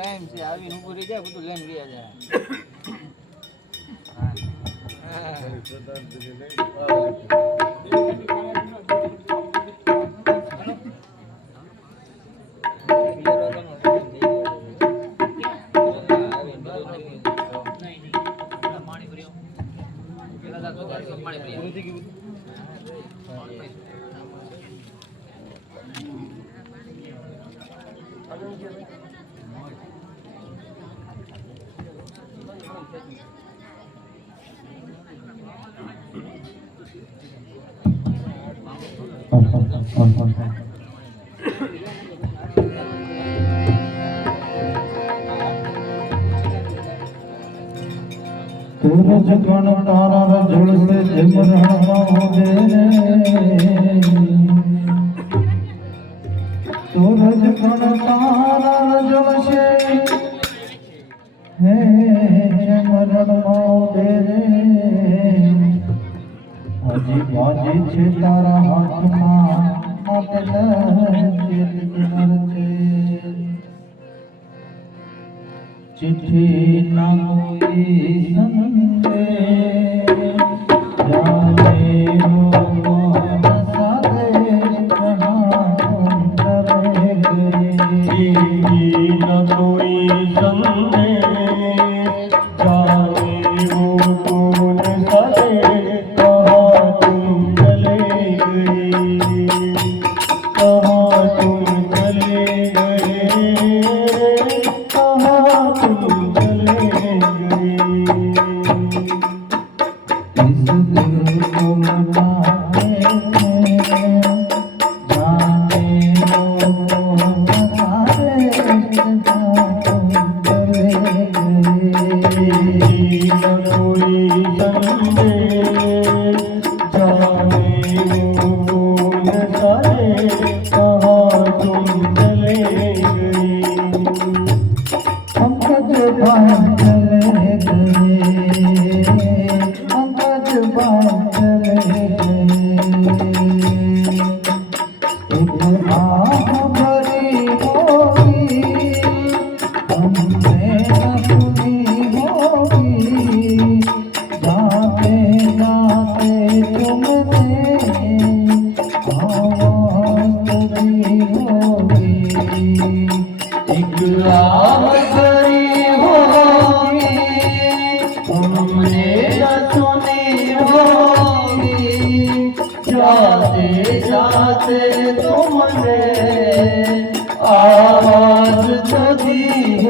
ટાઈમ છે આવીને ઉભું રહી જાય બધું લઈને ગયા જાય सूरज कण तारा रजुल से जिमरण होदे सूरज कण तारा रजुल से हे जिमरण होदे हजी बाजी छे तारा हाथ में अटल चेत किनर छे चिट्ठी ना कोई संगे जाने वो कौन सादे कहाँ करे गए न कोई संगे जाने वो कौन सदे कहाँ तुम चले गए कहाँ तुम चले गए कहाँ तुम चले गए इस दिल को मनाए जाने वो कौन सादे कहाँ तुम चले गए न कोई संगे जाने वो कौन सदे कहाँ तुम चले गए पंकज भाई चले गए पंकज भाई चले गए एक आह भरी होगी हमने न सुनी होगी जाते जाते तुमने आवाज़ दी होगी एक आवाज़ भरी होगी हमने न सुनी होगी जाते जाते तुमने आवाज़ तो दी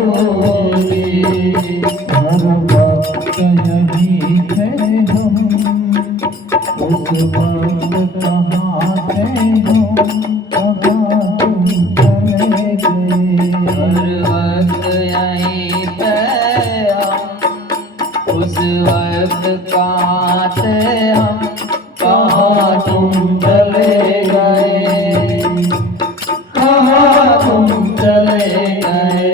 होगी हर वक्त यही थे हम उस वक्त कहाँ थे हम कहाँ तुम चले गए हर वक्त यहीं थे हम उस वक्त कहाँ थे हम कहाँ तुम चले गए कहाँ तुम चले गए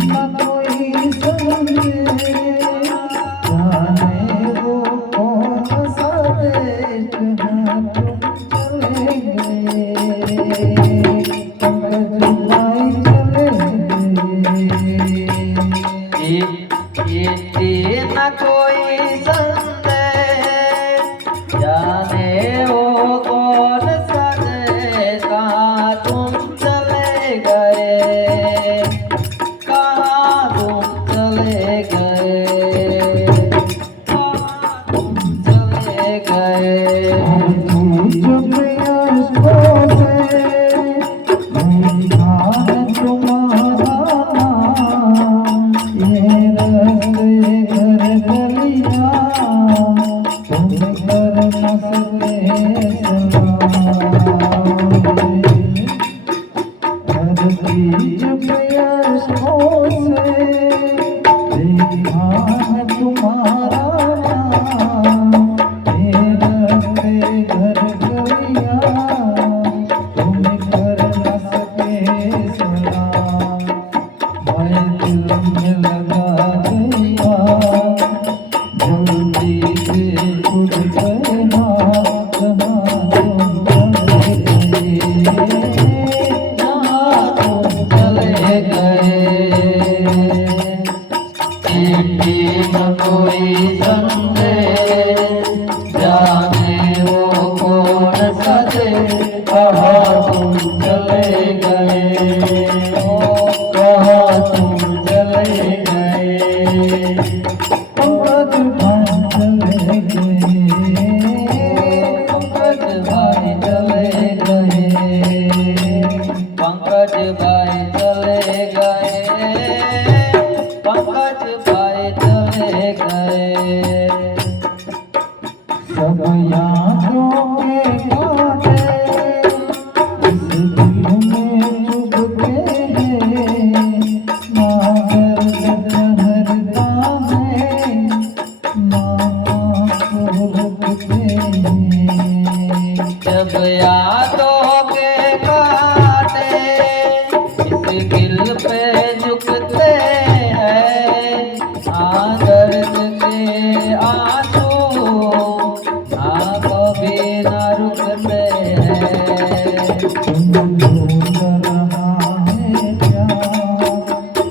न कोई समझे जाने वो कौन सा देश कहाँ तुम चले गए पंकज भाई चले गए न कोई संदेह जाने वो कौन सा देश कहाँ तुम चले गए कहाँ तुम चले गए कहाँ तुम चले गए जब यशो से लिखा है तुम्हारा ये रस्ते घर गलियां तुम कर न सके हर चीज में यशो से लिखा है तुम्हारा ये रस्ते घर गलियां तुम कर न सके सलाम मैं दिल में लगा दिया जल्दी से उड़ गए ना जहाँ तुम चले गए जहाँ तुम चले गए चिट्ठी न कोई संदेश जाने वो कौन सजे कहाँ तुम चले गए कहाँ तुम चले गए पंकज भाई चले गए पंकज भाई चले गए पंकज भाई चले गए पंकज भाई चले गए सब यादों के कांटे इस दिल में चुभते हैं ना दर्द ठहरता है ना आंसू रुकते हैं जब यादों के कांटे इस दिल पे झुकते हैं आ दर्द के आंसू कभी न रुकते हैं तुम ढूंढ रहा है क्या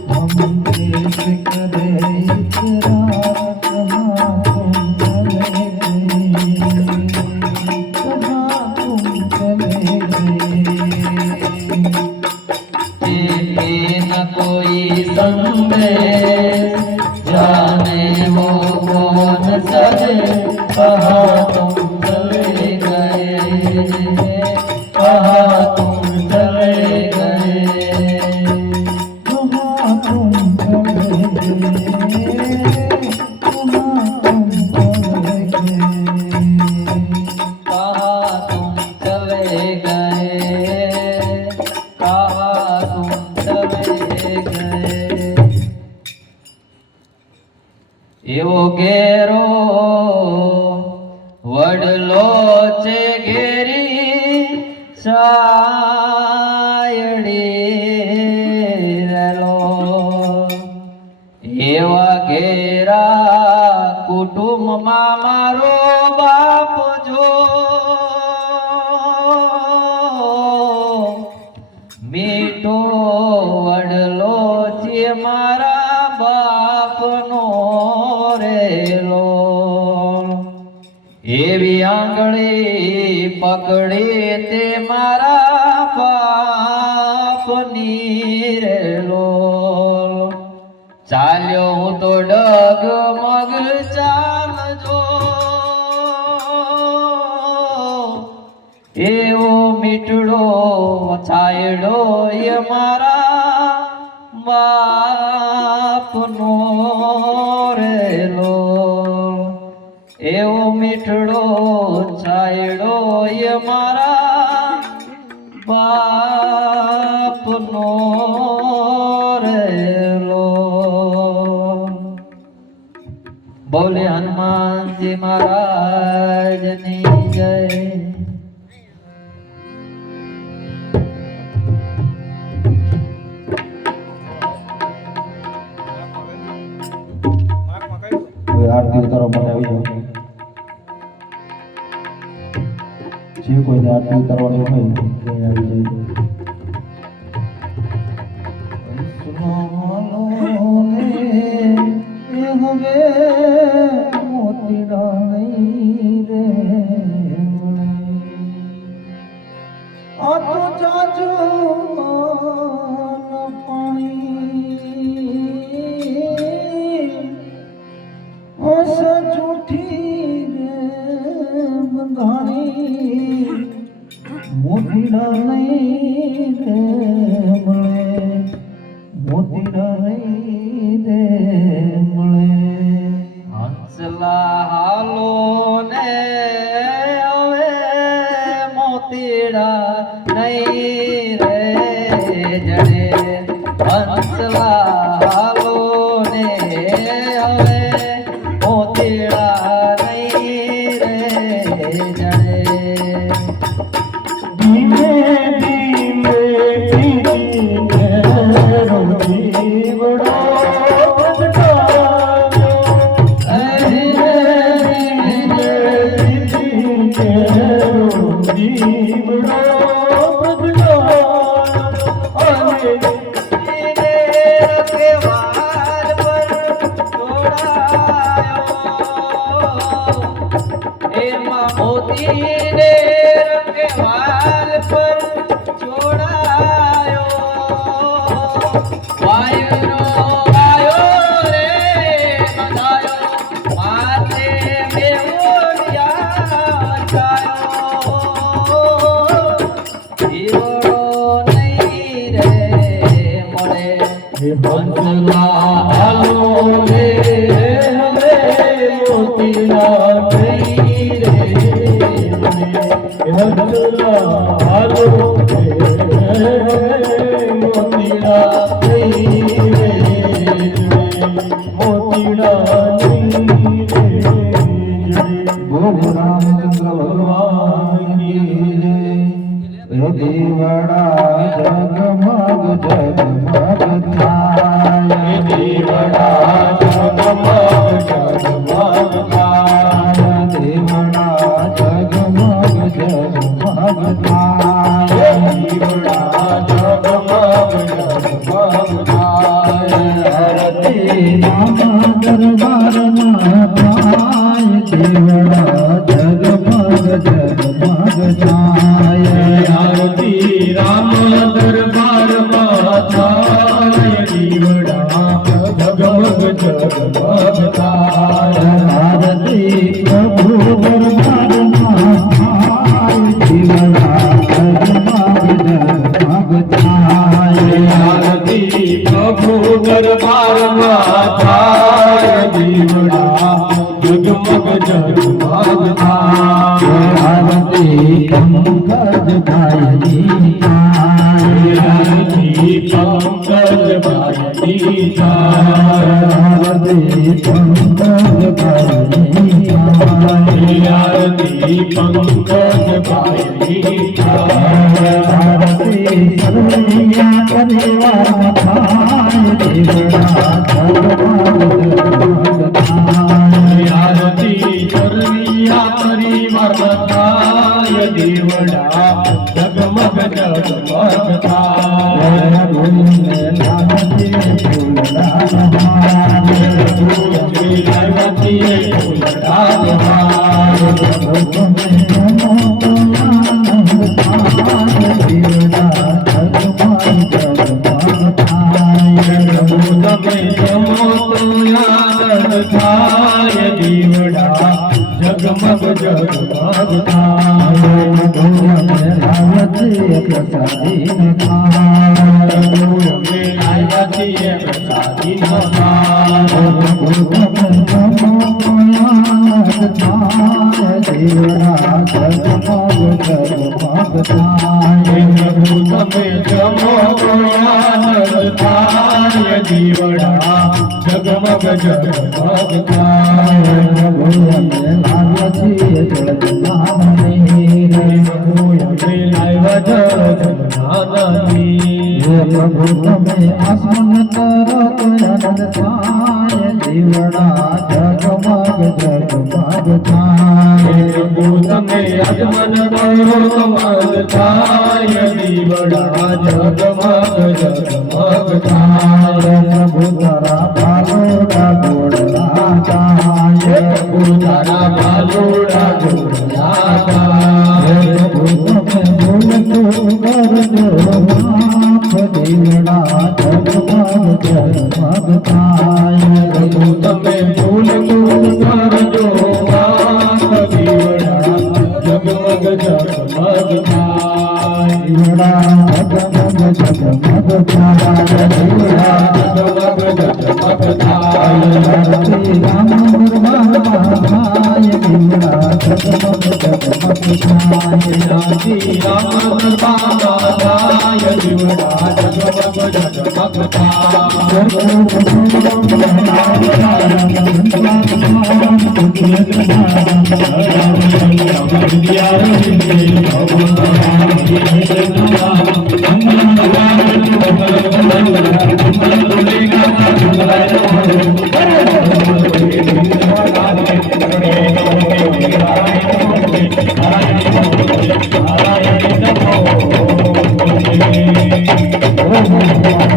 हम कैसे करें इकरार कहाँ तुम चले गए कहाँ तुम चले गए चिट्ठी न कोई संदेश जाने वो कौन सजे कहाँ तुम चले गए कहाँ तुम चले गए कहाँ तुम चले गए कहाँ तुम चले गए कहाँ तुम चले गए कहाँ तुम चले गए एवो घेरो वडलो चे घेरी सायडी रेलो एवा घेरा कुटुंब मारो बाप जो मीठो वडलो चे मारा बाप नो रेलो एवी आंगળી पकड़ी ते मारा बाप नीरेलो चाल्यो हूँ तो डगमग चालजो एवो मीठड़ो छायड़ो ये मारा बाप नो रेलो एवो मीठड़ो छायड़ो ये मारा बाप नो रेलो बोले हनुमान जी महाराज ની जय આરતી ઉતારવા માટે આવી જાઓ જે કોઈને આરતી ઉતારવાની હોય તે આવી જાય સુનાલો ને એ હવે મોતીડા નહીં રે આ તો જાજો मोतीड़ा नहीं दे मले मोतीड़ा नहीं दे मले हंसला हालो ने अवे मोतीड़ा नहीं रे जड़े हंसला हालो ने अवे मोतीड़ा नहीं रे जड़े धीमे धीमे रोटी बड़ो હંસલા હાલો રે હવે મોતીલા થઈ રે હંસલા હાલો રે હવે મોતીલા થઈ રે મોતીલા બોલ રામચંદ્ર ભગવાન કી જય. હે દેવડા જગમગ જગમગ થાય, હે દેવડા જગમગ જગમગ થાય, દેવડા જગમગ જગમગ થાય, દેવડા જગમગ જગમગ થાય. આરતી રામા દરબારમાં થાય, દેવડા જગમગ જગમગ થાય, આરતી રામ દરબારમાં થાય, દીવડા જગમગ જગમગ થાય. આરતી પ્રભુ દરબારમાં થાય, દેવડા જગમગ જગમગ થાય, આરતી પ્રભુ દરબારમાં થાય, દીવડા જગમગ જગમગ થાય. આરતી પંકજ ભાઈની થાય, આરતી પંકજ ભાઈની થાય, આરતી પંકજ ભાઈની થાય, આરતી પંકજ ભાઈની થાય. આરતી સર્વૈયા પરિવારમાં થાય, દેવડા જગમગ જગમગ થાય, આરતી કરવિયા પરિવાર થાય, દેવડા જગમગ જગમગ થાય. ગોવિંદ નામથી ફૂલડા બહાર, લાવતીએ ફૂલડા બહાર. ભગવાને નમો આનંદ થાય, દેવડા જગમગ જગમગ થાય, તમે જમો તો યાદ થાય, દીવડા જગમગ જગમગ થાય. ગોવિંદ લાવતી પ્રસાદી થાય, અમે આવ્યા છીએ પ્રસાદી નો થાય. પ્રભુ તમે જમો તો યાદ થાય, દીવડા જગમગ જગમગ થાય. અમે લાવ્યા જગન્નાથની. પ્રભુ તમે આસમન તરત આનંદ થાય, દીવડા જગમગ જગમગ થાય, પ્રભુ તમે આગમન કરો કમલ થાય, દીવડા જગમગ જગમગ થાય. પ્રભુ તારા બાલોડા ગોળના થાય, પ્રભુ તારા બાલુડા જોડ્યા થાય. પ્રભુ તમે ભૂલતું કરજો માફ, દીવડા જગમગ જગમગ થાય, પ્રભુ તમે ભૂલ કરજો માફ, દીવડા જગમગ જગમગ થાય. દીવડા જગમગ જગમગ થાય, દીવડા જગમગ જગમગ થાય. આરતી રામ દરબારમાં થાય, દીવડા જગમગ જગમગ થાય, આરતી રામ દરબારમાં થાય, દીવડા જગમગ જગમગ થાય. Oh,